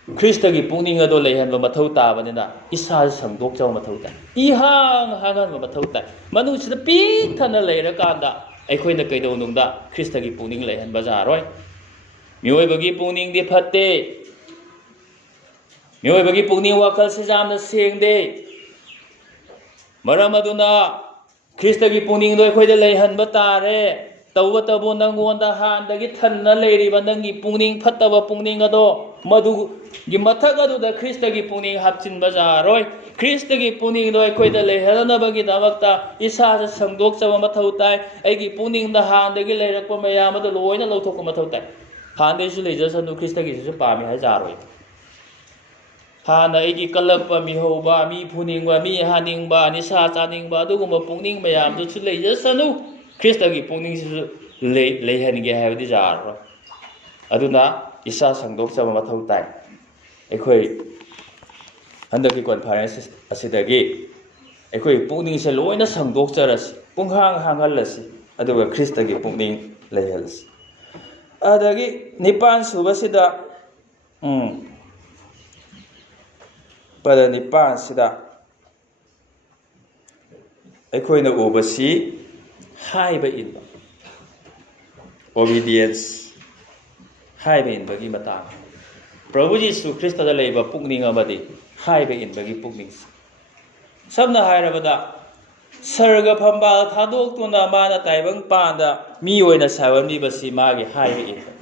ख्रिस्टगी पुंगनिंग अदो लेहनबा मथौ ताबनिना इसा संदोकचौ मथौ ताय इहांग हांगनबा मथौ ताय मनुसिदा पीथना लेरकांदा अइखोयना कैदौनुंदा ख्रिस्टगी पुंगनिंग लेहनबा जारोय मियोइबगी पुंगनिंग दि फत्ते मियोइबगी पुंगनिंग वाखल से जामना सेंगदे मरम अदुना ꯈ꯭ꯔꯤꯁꯇꯒꯤ ꯄꯨꯛꯅꯤꯡꯗꯣ ꯑꯩꯈꯣꯏꯗ ꯂꯩꯍꯟꯕ ꯇꯥꯔꯦ ꯇꯧꯕꯇꯕꯨ ꯅꯪꯉꯣꯟꯗ ꯍꯥꯟꯅꯗꯒꯤ ꯊꯟꯅ ꯂꯩꯔꯤꯕ ꯅꯪꯒꯤ ꯄꯨꯛꯅꯤꯡ ꯐꯠꯇꯕ ꯄꯨꯛꯅꯤꯡ ꯑꯗꯣ ꯃꯗꯨꯒꯤ ꯃꯊꯛ ꯑꯗꯨꯗ ꯈ꯭ꯔꯤꯁꯇꯒꯤ ꯄꯨꯛꯅꯤꯡ ꯍꯥꯞꯆꯤꯟꯕ ꯌꯥꯔꯣꯏ ꯈ꯭ꯔꯤꯁꯇꯒꯤ ꯄꯨꯛꯅꯤꯡꯗꯣ ꯑꯩꯈꯣꯏꯗ ꯂꯩꯍꯟꯅꯕꯒꯤꯗꯃꯛꯇ ꯏꯁꯥꯁꯦ ꯁꯪꯗꯣꯛꯆꯕ ꯃꯊꯧ ꯇꯥꯏ ꯑꯩꯒꯤ ꯄꯨꯛꯅꯤꯡꯗ ꯍꯥꯟꯅꯗꯒꯤ ꯂꯩꯔꯛꯄ ꯃꯌꯥꯝ ꯑꯗꯨ ꯂꯣꯏꯅ ꯂꯧꯊꯣꯛꯄ ꯃꯊꯧ ꯇꯥꯏ ꯍꯥꯟꯅꯗꯒꯤꯁꯨ ꯂꯩꯖꯁꯅꯨ ꯈ꯭ꯔꯤꯁꯇꯒꯤꯁꯨ ꯄꯥꯝꯃꯤ ꯍꯥꯏ ꯌꯥꯔꯣꯏ ꯍꯥꯟꯅ ꯑꯩꯒꯤ ꯀꯜꯂꯛꯄ ꯃꯤꯍꯧꯕ ꯃꯤ ꯐꯨꯅꯤꯡꯕ ꯃꯤ ꯍꯥꯅꯤꯡꯕ ꯅꯤꯁꯥ ꯆꯥꯅꯤꯡꯕ ꯑꯗꯨꯒꯨꯝꯕ ꯄꯨꯛꯅꯤꯡ ꯃꯌꯥꯝꯗꯨꯁꯨ ꯂꯩꯖꯁꯅꯨ ꯈ꯭ꯔꯤꯁꯇꯒꯤ ꯄꯨꯛꯅꯤꯡꯁꯤꯁꯨ ꯂꯩꯍꯟꯒꯦ ꯍꯥꯏꯕꯗꯤ ꯌꯥꯔꯔꯣꯏ ꯑꯗꯨꯅ ꯏꯁꯥ ꯁꯪꯗꯣꯛꯆꯕ ꯃꯊꯧ ꯇꯥꯏ ꯑꯩꯈꯣꯏ ꯍꯟꯗꯛꯀꯤ ꯀꯣꯟꯐꯔꯦꯟꯁ ꯑꯁꯤꯗꯒꯤ ꯑꯩꯈꯣꯏ ꯄꯨꯛꯅꯤꯡꯁꯦ ꯂꯣꯏꯅ ꯁꯪꯗꯣꯛꯆꯔꯁꯤ ꯄꯨꯡꯍꯥꯡ ꯍꯥꯡꯍꯜꯂꯁꯤ ꯑꯗꯨꯒ ꯈ꯭ꯔꯤꯁꯇꯒꯤ ꯄꯨꯛꯅꯤꯡ ꯂꯩꯍꯜꯂꯁꯤ ꯑꯗꯒꯤ 9 ꯁꯨꯕꯁꯤꯗ ꯄꯗ 9 ꯁꯤꯗ ꯑꯩꯈꯣꯏꯅ ꯎꯕꯁꯤ ꯍꯥꯏꯕ ꯏꯟꯕ obedience ꯍꯥꯏꯕ ꯏꯟꯕꯒꯤ ꯃꯇꯥꯡ ꯄ꯭ꯔꯚꯨ ꯖꯤꯁꯨ ꯈ꯭ꯔꯤꯁꯇꯗ ꯂꯩꯕ ꯄꯨꯛꯅꯤꯡ ꯑꯃꯗꯤ ꯍꯥꯏꯕ ꯏꯟꯕꯒꯤ ꯄꯨꯛꯅꯤꯡ ꯁꯝꯅ ꯍꯥꯏꯔꯕꯗ ꯁꯔꯒ ꯐꯝꯕꯥꯜ ꯊꯥꯗꯣꯛꯇꯨꯅ ꯃꯥꯅ ꯇꯥꯏꯕꯪꯄꯥꯟꯗ ꯃꯤ ꯑꯣꯏꯅ ꯁꯥꯕꯝꯂꯤꯕꯁꯤ ꯃꯥꯒꯤ ꯍꯥꯏꯕ ꯏꯟꯕ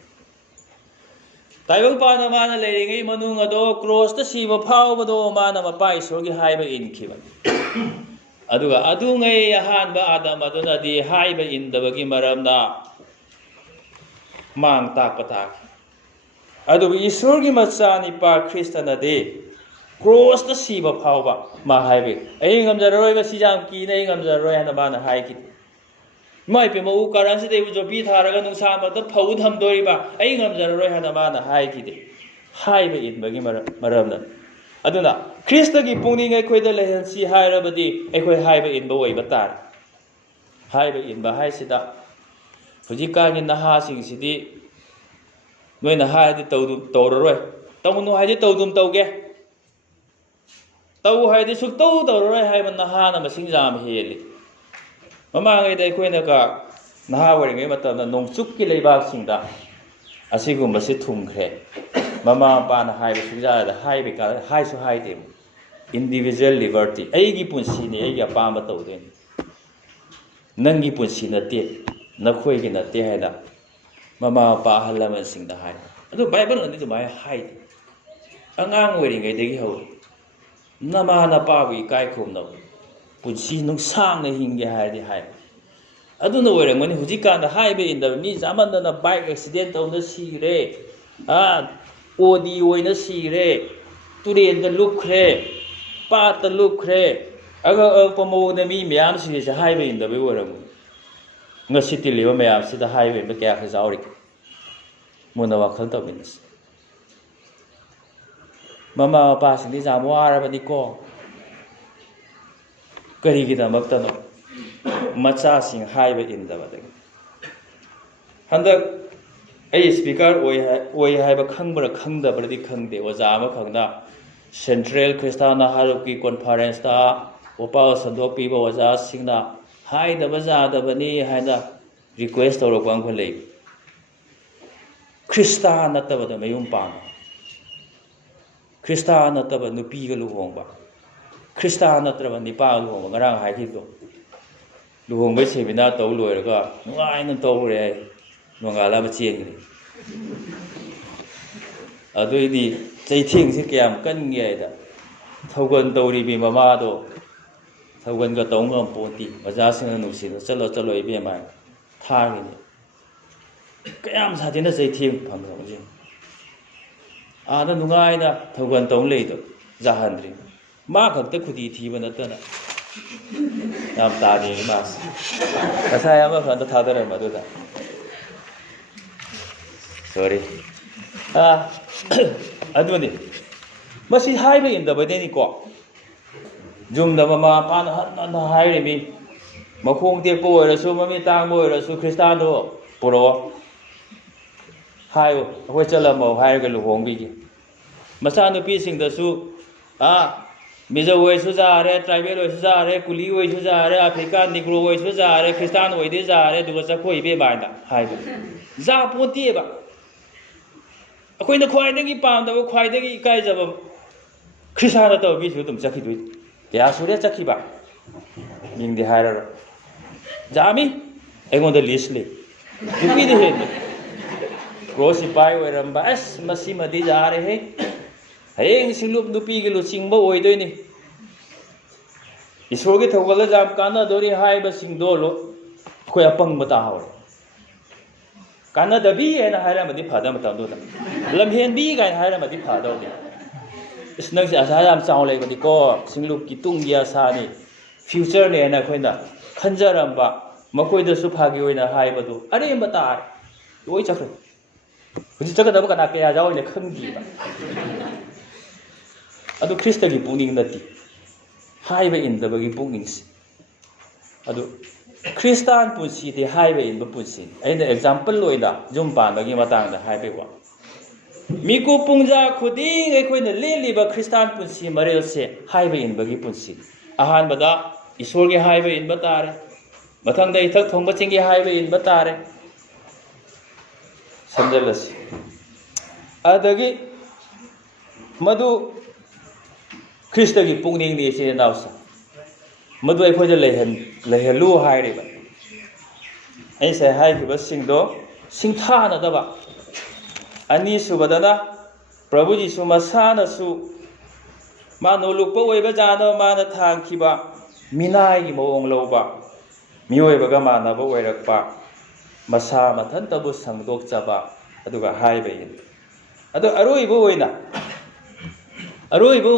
ꯇꯥꯏꯕꯪꯄꯥꯟꯗ ꯃꯥꯅ ꯂꯩꯔꯤꯉꯩ ꯃꯅꯨꯡ ꯑꯗꯣ ꯀ꯭ꯔꯣꯁꯇ ꯁꯤꯕ ꯐꯥꯎꯕꯗꯣ ꯃꯥꯅ ꯃꯄꯥ ꯏꯁꯣꯔꯒꯤ ꯍꯥꯏꯕ ꯏꯟꯈꯤꯕ ꯑꯗꯨꯒ ꯑꯗꯨꯉꯩ ꯑꯍꯥꯟꯕ ꯑꯥꯗꯝ ꯑꯗꯨꯅꯗꯤ ꯍꯥꯏꯕ ꯏꯟꯗꯕꯒꯤ ꯃꯔꯝꯅ ꯃꯥꯡ ꯇꯥꯛꯄ ꯇꯥꯈꯤ ꯑꯗꯨꯕꯨ ꯏꯁꯣꯔꯒꯤ ꯃꯆꯥꯅꯤꯄꯥ ꯈ꯭ꯔꯤꯁꯇꯅꯗꯤ ꯀ꯭ꯔꯣꯁꯇ ꯁꯤꯕ ꯐꯥꯎꯕ ꯃꯥ ꯍꯥꯏꯕꯤ ꯑꯩ ꯉꯝꯖꯔꯔꯣꯏ ꯃꯁꯤ ꯌꯥꯝ ꯀꯤꯅ ꯑꯩ ꯉꯝꯖꯔꯔꯣই ꯍꯥꯏꯅ ꯃꯥꯅ ꯍꯥꯏꯈꯤ ꯏꯃꯥ ꯏꯄꯦꯝꯃ ꯎ ꯀꯥꯔꯟꯁꯤꯗ ꯖꯣꯄꯤ ꯊꯥꯔꯒ ꯅꯨꯡꯁꯥ ꯃꯔꯛꯇ ꯐꯧ ꯊꯝꯗꯣꯔꯤꯕ ꯑꯩ ꯉꯝꯖꯔꯔꯣꯏ ꯍꯥꯏꯅ ꯃꯥꯅ ꯍꯥꯏꯈꯤꯗꯦ ꯍꯥꯏꯕ ꯏꯟꯕꯒꯤ ꯃꯔꯝꯅ ꯑꯗꯨꯅ ꯈ꯭ꯔꯤꯁꯇꯒꯤ ꯄꯨꯛꯅꯤꯡ ꯑꯩꯈꯣꯏꯗ ꯂꯩꯍꯟꯁꯤ ꯍꯥꯏꯔꯕꯗꯤ ꯑꯩꯈꯣꯏ ꯍꯥꯏꯕ ꯏꯟꯕ ꯑꯣꯏꯕ ꯇꯥꯔꯦ ꯍꯥꯏꯕ ꯏꯟꯕ ꯍꯥꯏꯁꯤꯗ ꯍꯧꯖꯤꯛꯀꯥꯟꯒꯤ ꯅꯍꯥꯁꯤꯡꯁꯤꯗꯤ ꯅꯣꯏꯅ ꯍꯥꯏꯔꯗꯤ ꯇꯧꯔꯔꯣꯏ ꯇꯧꯅꯨ ꯍꯥꯏꯗꯤ ꯇꯧꯗꯨꯝ ꯇꯧꯒꯦ ꯇꯧ ꯍꯥꯏꯗꯤ ꯁꯨꯛꯇꯧ ꯇꯧꯔꯔꯣꯏ ꯍꯥꯏꯕ ꯅꯍꯥꯅ ꯃꯁꯤꯡ ꯌꯥꯝ ꯍꯦꯜꯂꯤ ꯃꯃꯥꯡꯉꯩꯗ ꯑꯩꯈꯣꯏꯅꯒ ꯅꯍꯥ ꯑꯣꯏꯔꯤꯉꯩ ꯃꯇꯝꯗ ꯅꯣꯡꯆꯨꯞꯀꯤ ꯂꯩꯕꯥꯛꯁꯤꯡꯗ ꯑꯁꯤꯒꯨꯝꯕꯁꯤ ꯊꯨꯡꯈ꯭ꯔꯦ ꯃꯃꯥ ꯃꯄꯥꯅ ꯍꯥꯏꯕ ꯁꯨꯡꯌꯥꯗ ꯍꯥꯏꯁꯨ ꯍꯥꯏꯗꯦ ꯏꯟꯗꯤꯕꯤꯖꯨꯋꯦꯜ ꯂꯤꯕꯔꯇꯤ ꯑꯩꯒꯤ ꯄꯨꯟꯁꯤꯅꯤ ꯑꯩꯒꯤ ꯑꯄꯥꯝꯕ ꯇꯧꯗꯣꯏꯅꯤ ꯅꯪꯒꯤ ꯄꯨꯟꯁꯤ ꯅꯠꯇꯦ ꯅꯈꯣꯏꯒꯤ ꯅꯠꯇꯦ ꯍꯥꯏꯅ ꯃꯃꯥ ꯃꯄꯥ ꯑꯍꯜ ꯂꯃꯟꯁꯤꯡꯗ ꯍꯥꯏ ꯑꯗꯨ ꯕꯥꯏꯕꯜꯅꯗꯤ ꯑꯗꯨꯃꯥꯏꯅ ꯍꯥꯏꯗꯦ ꯑꯉꯥꯡ ꯑꯣꯏꯔꯤꯉꯩꯗꯒꯤ ꯍꯧꯔ ꯅꯃꯥ ꯅꯄꯥꯕꯨ ꯏꯀꯥꯏ ꯈꯨꯝꯅꯕ ꯄꯨꯟꯁꯤ ꯅꯨꯡꯁꯥꯡꯅ ꯍꯤꯡꯒꯦ ꯍꯥꯏꯔꯗꯤ ꯍꯥꯏ ꯑꯗꯨꯅ ꯑꯣꯏꯔꯝꯒꯅꯤ ꯍꯧꯖꯤꯛꯀꯥꯟꯗ ꯍꯥꯏꯕ ꯏꯟꯗꯕ ꯃꯤ ꯌꯥꯝꯃꯟꯗꯅ ꯕꯥꯏꯛ ꯑꯦꯛꯁꯤꯗꯦꯟ ꯇꯧꯗꯅ ꯁꯤꯈ꯭ꯔꯦ ꯑꯣꯗꯤ ꯑꯣꯏꯅ ꯁꯤꯈ꯭ꯔꯦ ꯇꯨꯔꯦꯟꯗ ꯂꯨꯞꯈ꯭ꯔꯦ ꯄꯥꯠꯇ ꯂꯨꯞꯈ꯭ꯔꯦ ꯑꯉꯛ ꯑꯉꯛꯄ ꯃꯑꯣꯡꯗ ꯃꯤ ꯃꯌꯥꯝꯁꯤꯡꯁꯦ ꯍꯥꯏꯕ ꯏꯟꯗꯕꯒꯤ ꯑꯣꯏꯔꯝꯒꯅꯤ ꯉꯁꯤ ꯇꯤꯜꯂꯤꯕ ꯃꯌꯥꯝꯁꯤꯗ ꯍꯥꯏꯕ ꯏꯟꯕ ꯀꯌꯥ ꯌꯥꯎꯔꯤꯒꯦ ꯃꯨꯟꯅ ꯋꯥꯈꯜ ꯇꯧꯃꯤꯟꯅꯁꯤ ꯃꯃꯥ ꯃꯄꯥꯁꯤꯡꯗꯤ ꯌꯥꯝ ꯋꯥꯔꯕꯅꯤꯀꯣ ꯀꯔꯤꯒꯤꯗꯃꯛꯇꯅꯣ ꯃꯆꯥꯁꯤꯡ ꯍꯥꯏꯕ ꯏꯟꯗꯕꯗꯒꯤ ꯍꯟꯗꯛ ꯑꯩ ꯏꯁꯄꯤꯀꯔ ꯑꯣꯏ ꯍꯥꯏꯕ ꯈꯪꯕ꯭ꯔꯥ ꯈꯪꯗꯕ꯭ꯔꯗꯤ ꯈꯪꯗꯦ ꯑꯣꯖꯥ ꯑꯃꯈꯛꯅ ꯁꯦꯟꯇ꯭ꯔꯦꯜ ꯈ꯭ꯔꯤꯁꯇꯥꯟ ꯅꯍꯥꯔꯣꯜꯒꯤ ꯀꯣꯟꯐꯔꯦꯟꯁꯇ ꯋꯥꯄꯥꯜ ꯁꯟꯗꯣꯛꯄꯤꯕ ꯑꯣꯖꯥꯁꯤꯡꯅ ꯍꯥꯏꯗꯕ ꯌꯥꯗꯕꯅꯤ ꯍꯥꯏꯅ ꯔꯤꯀ꯭ꯋꯦꯁ ꯇꯧꯔꯛꯄ ꯑꯃꯈꯛ ꯂꯩ ꯈ꯭ꯔꯤꯁꯇꯥꯟ ꯅꯠꯇꯕꯗ ꯃꯌꯨꯝ ꯄꯥꯟꯕ ꯈ꯭ꯔꯤꯁꯇꯥꯟ ꯅꯠꯇꯕ ꯅꯨꯄꯤꯒ ꯂꯨꯍꯣꯡꯕ ꯈ꯭ꯔꯤꯁꯇꯥꯟ ꯅꯠꯇ꯭ꯔꯕ ꯅꯤꯄꯥꯒ ꯂꯨꯍꯣꯡꯕ ꯉꯔꯥꯡ ꯍꯥꯏꯈꯤꯕꯗꯣ ꯂꯨꯍꯣꯡꯕꯩ ꯁꯦꯃꯤꯅꯥꯔ ꯇꯧ ꯂꯣꯏꯔꯒ ꯅꯨꯡꯉꯥꯏꯅ ꯇꯧꯔꯦ ꯍꯥꯏ ꯅꯣꯡꯉꯥꯜꯂ ꯑꯃ ꯆꯦꯟꯈ꯭ꯔꯦ ꯑꯗꯨꯏꯗꯤ ꯆꯩꯊꯦꯡꯁꯤ ꯀꯌꯥꯝ ꯀꯟꯒꯦ ꯍꯥꯏꯗ ꯊꯧꯒꯜ ꯇꯧꯔꯤꯕꯤ ꯃꯃꯥꯗꯣ ꯊꯧꯒꯜꯒ ꯇꯧ ꯉꯝꯄꯣꯟꯇꯦ ꯑꯣꯖꯥꯁꯤꯡꯅ ꯅꯨꯡꯁꯤꯅ ꯆꯠꯂꯣ ꯏꯕꯦꯝꯃ ꯊꯥꯔꯤꯅꯤ ꯀꯌꯥꯝ ꯁꯥꯊꯤꯅ ꯆꯩꯊꯦꯡ ꯐꯪꯈ꯭ꯔꯕꯁꯦ ꯑꯥꯗ ꯅꯨꯡꯉꯥꯏꯅ ꯊꯧꯒꯜ ꯇꯧ ꯂꯩꯗꯣ ꯌꯥꯍꯟꯗ꯭ꯔꯤ ꯃꯥ ꯈꯛꯇ ꯈꯨꯗꯤ ꯊꯤꯕ ꯅꯠꯇꯅ ꯌꯥꯝ ꯇꯥꯅꯤꯡꯉꯤ ꯃꯥꯁꯤ ꯉꯁꯥꯏ ꯑꯃꯈꯛ ꯑꯝꯇ ꯊꯥꯗꯔꯝꯃ ꯑꯗꯨꯗ ꯁꯣꯔꯤ ꯑꯗꯨꯅꯤ ꯃꯁꯤ ꯍꯥꯏꯕ ꯏꯟꯗꯕꯗꯩꯅꯤꯀோ ꯌꯨꯝꯗ ꯃꯃꯥ ꯃꯄꯥꯅ ꯍꯟꯅ ꯍꯥꯏꯔꯤꯃꯤ ꯃꯈꯣꯡ ꯇꯦꯛꯄ ꯑꯣꯏꯔꯁꯨ ꯃꯃꯤꯠ ꯇꯥꯡꯕ ꯑꯣꯏꯔꯁꯨ ꯈ꯭ꯔꯤꯁꯇꯥꯟꯗꯣ ꯄꯨꯔꯛꯑꯣ ꯍꯥꯏꯌꯨ ꯑꯩꯈꯣই ꯆꯠꯂꯝꯃꯣ ꯍꯥꯏꯔꯒ ꯂꯨꯍꯣꯡꯕꯤꯒꯦ ꯃꯆꯥꯅꯨꯄꯤꯁꯤꯡꯗꯁꯨ ꯃꯤꯖꯧ ꯑꯣꯏꯁꯨ ꯌꯥꯔꯦ ꯇ꯭ꯔꯥꯏꯕꯦꯜ ꯑꯣꯏꯁꯨ ꯌꯥꯔꯦ ꯀꯨꯂꯤ ꯑꯣꯏꯁꯨ ꯌꯥꯔꯦ ꯑꯐ꯭ꯔꯤꯀꯥꯟ ꯅꯤꯒ꯭ꯔꯣ ꯑꯣꯏꯁꯨ ꯌꯥꯔꯦ ꯈ꯭ꯔꯤꯁꯇꯥꯟ ꯑꯣꯏꯗꯤ ꯌꯥꯔꯦ ꯑꯗꯨꯒ ꯆꯠꯈꯣ ꯏꯕꯦꯝꯃ ꯍꯥꯏꯅ ꯍꯥꯏꯕ ꯄꯣꯟꯇꯦꯕ ꯑꯩꯈꯣꯏꯅ ꯈ꯭ꯋꯥꯏꯗꯒꯤ ꯄꯥꯝꯗꯕ ꯈ꯭ꯋꯥꯏꯗꯒꯤ ꯏꯀꯥꯏꯖꯕ ꯈ꯭ꯔꯤꯁꯇꯥꯟ ꯅꯠꯇꯕ ꯃꯤꯁꯨ ꯑꯗꯨꯝ ꯆꯠꯈꯤꯗꯣꯏꯅꯤ ꯀꯌꯥ ꯁꯨꯔꯦ ꯆꯠꯈꯤꯕ ꯃꯤꯡꯗꯤ ꯍꯥꯏꯔꯔꯣꯏ जामी अगोंद लिस्ट ले नुपीद हेन क्रॉस सिपाही ओइरंबा अस मसी मदी जा रहे हयेंग सिंगलुप नुपी के लुचिंगबा ओइदोइनी ईश्वर की थौगल जाम कानादोरी हाइबा सिंगदो लो कोई अपंग बता हो कानादबी है हाइरमदि फादा मतमदोदा लमहेनबी गाय हाइरमदि फादोदे इस नंग से आशा याम चाव लेबदि को सिंगलुप की तुंगी आसानी फ्यूचर ने ना खोइना खंजरंबा मकोइदसु फागी ओइना हाइबदो अरे बतार ओइ चख्रे हुजि चगदब कना कया जावइने खंगीबा अदु ख्रिस्त की पुनिंग नति हाइबे इनदबगी पुनिंगसि अदु ख्रिस्तान पुंसी दे हाइबे इनब पुंसी अइना एग्जांपल लोइदा जुम पानबगी मतांगदा हाइबे वा मिकु पुंजा खुदिंग एखोइना लेलिबा ख्रिस्तान पुंसी मरेल से हाइबे इनबगी पुंसी अहानबदा ईश्वर के हाइबे इनब तारे मथंगदा इथक थोंबा चिंगी हाइबे इनब तारे समझलसी अदगी मधु ख्रिस्त की पुनिंग ने से नाउसा मधु अखोइदा लेहलु हाइरेबा ऐसे हाइखिबा सिंगदो सिंथानदबा अनि सुबदना प्रभु जीसु मसानसु मा नोलुकपा ओइबा जानो माना थांखिबा मिनाई मओंग लौबा मियोइबगा मानबा ओइरकपा मसा मथंतबु संगदोकचबा अदुगा हाइबेन अदु अरोइबो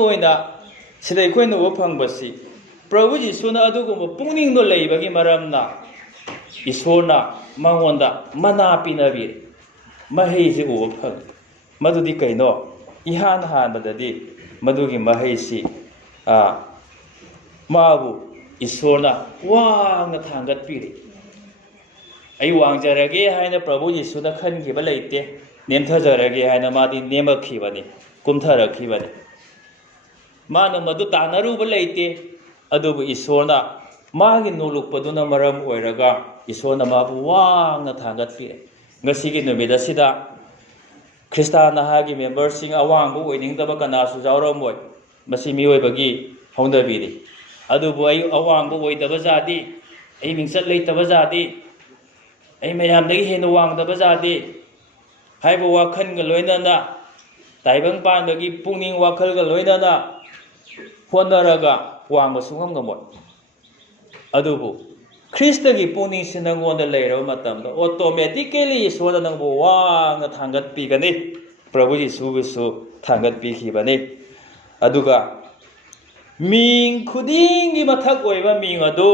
ओइना सिदा अखोइना उ फंगबसी प्रभु जीसुना अदुगुम पुनिंगदो लेइबगी मरमना ईश्वरना मंगोंदा मना पिनबि महैसे उ फंग मदुदि कैनो इहान हानबददि मदुगी महैसी माबु ईश्वरना वांगना थांगतपिरि आई वांगजरगे हाइना प्रभु जीसुना खनखिबा लेइते नेमथजरगे हाइना मादि नेमखिबनि कुमथरखिबनि मानो मधु तानरुब लेइते अदुबु ईश्वरना मागी नोलुकपदुना मरम ओइरगा ईश्वरना माबु वांगना थांगतपिरे ngasiगी नुमिदा सिदा ख्रिस्तान नहागी मेंबरसिंग अवांगबु ओइनिंगदबा कनासु जावरमोय मसी मियोइबगी हौंदबिरि अदुबु आई अवांगबु ओइदबा जादी आई मिंगसत लेइतबा जादी आई मयामदगी हेन वांगदबा जादी हाइबो वाखनगा लोइनना ताइबंग पानबगी पुनिंग वाखलगा लोइनना होनरगा वांगबा सुंगमगमोय अदुबु ख्रिस्त की पुनिंग से नंगोंदा लेरब मतमदा ऑटोमेटिकली ईश्वर नंगबो वांगना थांगतपिगनि प्रभु जीसुबुसु थांगतपिखिबनि अदुगा मिंग खुदिंगी मथक ओइबा मिंग अदु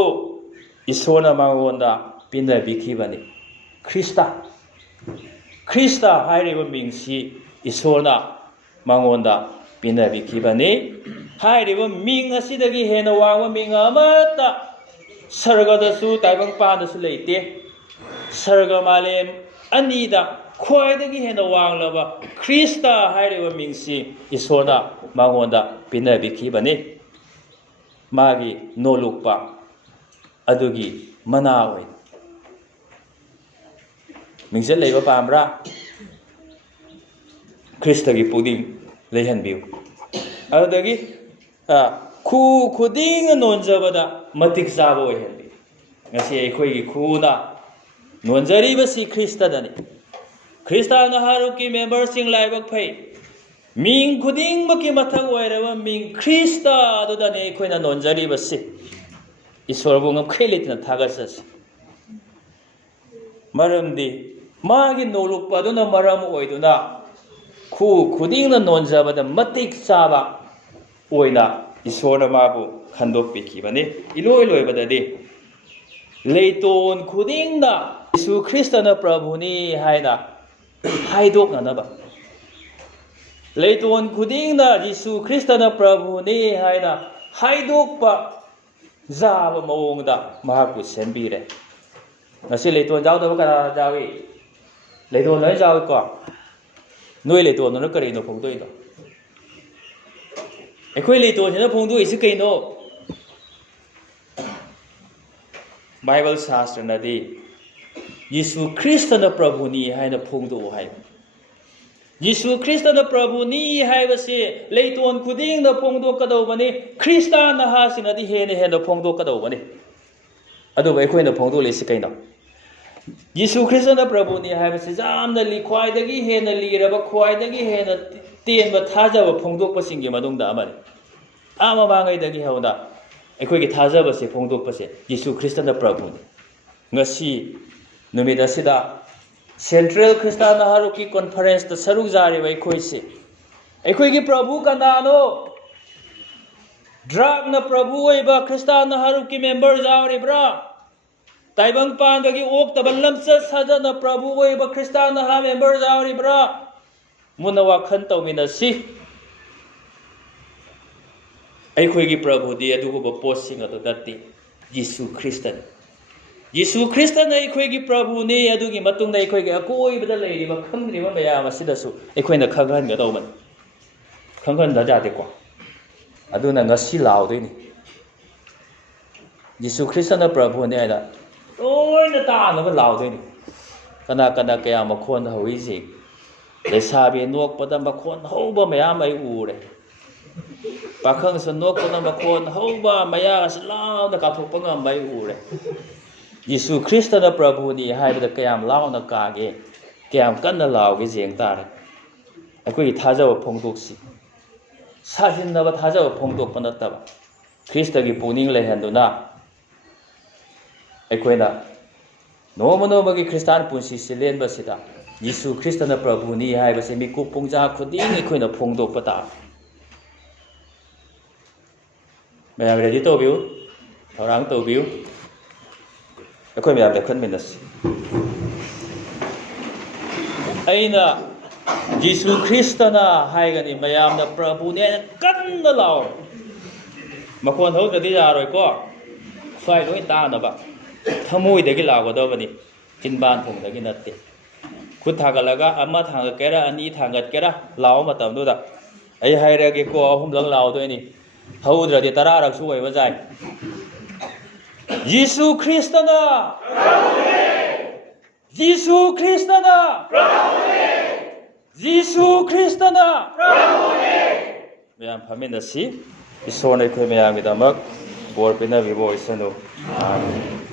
ईश्वरना मंगोंदा पिनबिखिबनि ख्रिस्ता हाइरिबा मिंगसी ईश्वरना मंगोंदा पिनबिखिबनि हाइरिबा मिंग असिदगी हेना वांगबा मिंग अमता सर्गदसु ताइबंग पादसु लेते सर्ग मालेम अनीदा खोयदगी हेना वांगलबा ख्रिस्ता हाइरिबा मिंगसी ईश्वरना मंगोंदा पिनबिखिबनि मागी नोलुकपा अदुगी मना ओइ मिंगजल लेबा पामरा ख्रिस्त की पुनिंग लेहनबिउ अदुगी खु खुदिंग नोंजबदा मतिक जाबो ओइहनबि ngasi अखोइगी खुना नोंजरिबसी ख्रिस्तदनि ख्रिस्तान हारुकी मेंबरसिंग लाइबक फै मिंग खुदिंग बकी मथक ओइरबा मिंग ख्रिस्ता अदुदनि अखोइना नोंजरिबसी ईश्वरबु ngमखैलेतना थागससि मरमदि मागी नोलुकपदुना मरम ओइदुना खु खुदिंगना नोंजबदा मतिक जाबा ओइना ईश्वरना माबु खंदोकपिखिबनि इलोय लोयबददि लेतोन खुदिंगना यीशु ख्रिस्तना प्रभुनि हाइना हाइदोकनबा लेतोन खुदिंगना यीशु ख्रिस्तना प्रभुनि हाइना हाइदोकपा जाबा मओंगदा महाकु सेंबिरे ngasi लेतोन जावदबा कना जावी लेतोन लय जावी को नोय लेतोन न करिनो फोंदोइनो अखोइ लेतोन फोंदो इसे कइनो बाइबल शास्त्र नदी यीशु ख्रिस्तना प्रभुनि हाइना फोंदो हाइ यीशु ख्रिस्तना प्रभुनि हाइबसे लेतोन खुदिंग द फोंदो कदौबने ख्रिस्तान हासिनदि हेने हेने फोंदो कदौबने ꯑꯗꯨꯕꯨ ꯑꯩꯈꯣꯏꯅ ꯐꯣꯡꯗꯣꯛꯂꯤꯁꯤ ꯀꯩꯅꯣ? ꯌꯤꯁꯨ ꯈ꯭ꯔꯤꯁꯇꯅ ꯄ꯭ꯔꯚꯨꯅꯤ ꯍꯥꯏꯕꯁꯤ ꯌꯥꯝꯅ ꯈ꯭ꯋꯥꯏꯗꯒꯤ ꯍꯦꯟꯅ ꯂꯤꯔꯕ, ꯈ꯭ꯋꯥꯏꯗꯒꯤ ꯍꯦꯟꯅ ꯇꯦꯟꯕ ꯊꯥꯖꯕ ꯐꯣꯡꯗꯣꯛꯄꯁꯤꯡꯒꯤ ꯃꯅꯨꯡꯗ ꯑꯃꯅꯤ. ꯃꯃꯥꯡꯉꯩꯗꯒꯤ ꯍꯧꯅ ꯑꯩꯈꯣꯏꯒꯤ ꯊꯥꯖꯕꯁꯦ ꯐꯣꯡꯗꯣꯛꯄꯁꯦ ꯌꯤꯁꯨ ꯈ꯭ꯔꯤꯁꯇꯅ ꯄ꯭ꯔꯚꯨꯅꯤ. ꯉꯁꯤ ꯅꯨꯃꯤꯠ ꯑꯁꯤꯗ ꯁꯦꯟꯇ꯭ꯔꯦꯜ ꯈ꯭ꯔꯤꯁꯇꯥꯟ ꯅꯍꯥꯔꯨꯞꯀꯤ ꯀꯣꯟꯐꯔꯦꯟꯁꯇ ꯁꯔꯨꯛ ꯌꯥꯔꯤꯕ ꯑꯩꯈꯣꯏꯁꯤ, ꯑꯩꯈꯣꯏꯒꯤ ꯄ꯭ꯔꯚꯨ ꯀꯅꯥꯅꯣ? ꯗ꯭ꯔꯥꯛꯅ ꯄ꯭ꯔꯚꯨ ꯑꯣꯏꯕ ꯈ꯭ꯔꯤꯁꯇꯥꯟ ꯅꯍꯥꯔꯨꯞꯀꯤ ꯃꯦꯝꯕꯔ ꯌꯥꯎꯔꯤꯕ꯭ꯔꯥ? ꯇꯥꯏꯕꯪꯄꯥꯟꯗꯒꯤ ꯑꯣꯛꯇꯕ ꯂꯝꯆꯠ ꯁꯥꯖꯠꯅ ꯄ꯭ꯔꯚꯨ ꯑꯣꯏꯕ ꯈ꯭ꯔꯤꯁꯇꯥꯟ ꯅꯍꯥ ꯃꯦꯝꯕꯔ ꯌꯥꯎꯔꯤꯕ꯭ꯔꯥ? ꯃꯨꯟꯅ ꯋꯥꯈꯜ ꯇꯧꯃꯤꯟꯅꯁꯤ. ꯑꯩꯈꯣꯏꯒꯤ ꯄ꯭ꯔꯚꯨꯗꯤ ꯑꯗꯨꯒꯨꯝꯕ ꯄꯣꯠꯁꯤꯡ ꯑꯗꯨ ꯅꯠꯇꯦ. ꯌꯤꯁꯨ ꯈ꯭ꯔꯤꯁꯇꯅꯤ. ꯌꯤꯁꯨ ꯈ꯭ꯔꯤꯁꯇꯅ ꯑꯩꯈꯣꯏꯒꯤ ꯄ꯭ꯔꯚꯨꯅꯤ. ꯑꯗꯨꯒꯤ ꯃꯇꯨꯡꯗ ꯑꯩꯈꯣꯏꯒꯤ ꯑꯀꯣꯏꯕꯗ ꯂꯩꯔꯤꯕ ꯈꯪꯗ꯭ꯔꯤꯕ ꯃꯌꯥꯝ ꯑꯁꯤꯗꯁꯨ ꯑꯩꯈꯣꯏꯅ ꯈꯪꯍꯟꯒꯗꯧꯕꯅꯤ. ꯈꯪꯍꯟꯕ ꯌꯥꯗꯦꯀꯣ? ꯑꯗꯨꯅ ꯉꯁꯤ ꯂꯥꯎꯗꯣꯏꯅꯤ. ꯌꯤꯁꯨ ꯈ꯭ꯔꯤꯁꯇꯅ ꯄ꯭ꯔꯚꯨꯅꯤ ꯍꯥꯏꯅ ꯂꯣꯏꯅ ꯇꯥꯅꯕ ꯂꯥꯎꯗꯣꯏꯅꯤ. ꯀꯅꯥ ꯀꯌꯥ ꯃꯈꯣꯟ ꯍꯧꯏꯁꯤ? ꯂꯩꯁꯥꯕꯤ ꯅꯣꯛꯄꯗ ꯃꯈꯣꯟ ꯍꯧꯕ ꯃꯌꯥꯝ ꯑꯩ ꯎꯔꯦ. ꯄꯥꯈꯪꯁꯨ ꯅꯣꯛꯄꯗ ꯃꯈꯣꯟ ꯍꯧꯕ, ꯃꯌꯥꯒꯁꯨ ꯂꯥꯎꯅ ꯀꯥꯞꯊꯣꯛꯄ ꯉꯝꯕ ꯑꯩ ꯎꯔꯦ. ꯌꯤꯁꯨ ꯈ꯭ꯔꯤꯁꯇꯅ ꯄ꯭ꯔꯚꯨꯅꯤ ꯍꯥꯏꯕꯗ ꯀꯌꯥꯝ ꯂꯥꯎꯅ ꯀꯥꯒꯦ, ꯀꯌꯥꯝ ꯀꯟꯅ ꯂꯥꯎꯒꯦ ꯌꯦꯡ ꯇꯥꯔꯦ. ꯑꯩꯈꯣꯏꯒꯤ ꯊꯥꯖꯕ ꯐꯣꯡꯗꯣꯛꯁꯤ. ꯁꯥꯖꯤꯟꯅꯕ ꯊꯥꯖꯕ ꯐꯣꯡꯗꯣꯛꯄ ꯅꯠꯇꯕ, ꯈ꯭ꯔꯤꯁꯇꯒꯤ ꯄꯨꯛꯅꯤꯡ ꯂꯩꯍꯟꯗꯨꯅ ꯑꯩꯈꯣꯏꯅ ꯅꯣꯡꯃ ꯅꯣꯡꯃꯒꯤ ꯈ꯭ꯔꯤꯁꯇꯥꯟ ꯄꯨꯟꯁꯤꯁꯤ ꯂꯦꯟꯕꯁꯤꯗ ꯌꯤꯁꯨ ꯈ꯭ꯔꯤꯁꯇꯅ ꯄ꯭ꯔꯚꯨꯅꯤ ꯍꯥꯏꯕꯁꯤ ꯃꯤꯀꯨꯞ ꯄꯨꯡꯖꯥ ꯈꯨꯗꯤꯡ ꯑꯩꯈꯣꯏꯅ ꯐꯣꯡꯗꯣꯛꯄ ꯇꯥꯕꯅꯤ. ꯃꯌꯥꯝ ꯔꯦꯗꯤ ꯇꯧꯕꯤꯌꯨ, ꯊꯧꯔꯥꯡ ꯇꯧꯕꯤꯌꯨ. ꯑꯩꯈꯣꯏ ꯃꯌꯥꯝ ꯂꯦꯞꯈꯠꯃꯤꯟꯅꯁꯤ. ꯑꯩꯅ ꯌꯤꯁꯨ ꯈ꯭ꯔꯤꯁꯇꯅ ꯍꯥꯏꯒꯅꯤ, ꯃꯌꯥꯝꯅ ꯄ꯭ꯔꯚꯨꯅꯤ ꯍꯥꯏꯅ ꯀꯟꯅ ꯂꯥꯎꯔꯣ. ꯃꯈꯣꯟ ꯍꯧꯗ꯭ꯔꯗꯤ ꯌꯥꯔꯣꯏꯀꯣ? ꯁ꯭ꯋꯥꯏ ꯂꯣꯏ ꯇꯥꯅꯕ ꯊꯃꯣꯏꯗꯒꯤ ꯂꯥꯎꯒꯗꯕꯅꯤ, ꯆꯤꯟꯕꯥꯟ ꯊꯣꯡꯗꯒꯤ ꯅꯠꯇꯦ. ꯈꯨꯠ ꯊꯥꯡꯒꯠꯂꯒ ꯑꯃ ꯊꯥꯡꯒꯠꯀꯦꯔꯥ, ꯑꯅꯤ ꯊꯥꯡꯒꯠꯀꯦꯔꯥ, ꯂꯥꯎꯕ ꯃꯇꯝꯗꯨꯗ ꯑꯩ ꯍꯥꯏꯔꯒꯦꯀꯣ, 3ꯂꯛ ꯂꯥꯎꯗꯣꯏꯅꯤ. ꯍꯧꯗ꯭ꯔꯗꯤ 10ꯔꯛꯁꯨ ꯑꯣꯏꯕ ꯌꯥꯏ. ꯌꯤꯁꯨ ꯈ꯭ꯔꯤꯁꯇꯅ ꯄ꯭ꯔꯚꯨꯅꯤ! ꯌꯤꯁꯨ ꯈ꯭ꯔꯤꯁꯇꯅ ꯄ꯭ꯔꯚꯨꯅꯤ! ꯌꯤꯁꯨ ꯈ꯭ꯔꯤꯁꯇꯅ ꯄ꯭ꯔꯚꯨꯅꯤ! ꯃꯌꯥꯝ ꯐꯝꯃꯤꯟꯅꯁꯤ. ꯏꯁꯣꯔꯅ ꯑꯩꯈꯣꯏ ꯃꯌꯥꯝꯒꯤꯗꯃꯛ ꯕꯣꯔ ꯄꯤꯅꯕꯤꯕ ꯑꯣꯏꯁꯅꯨ. ꯑꯥꯃꯦꯟ.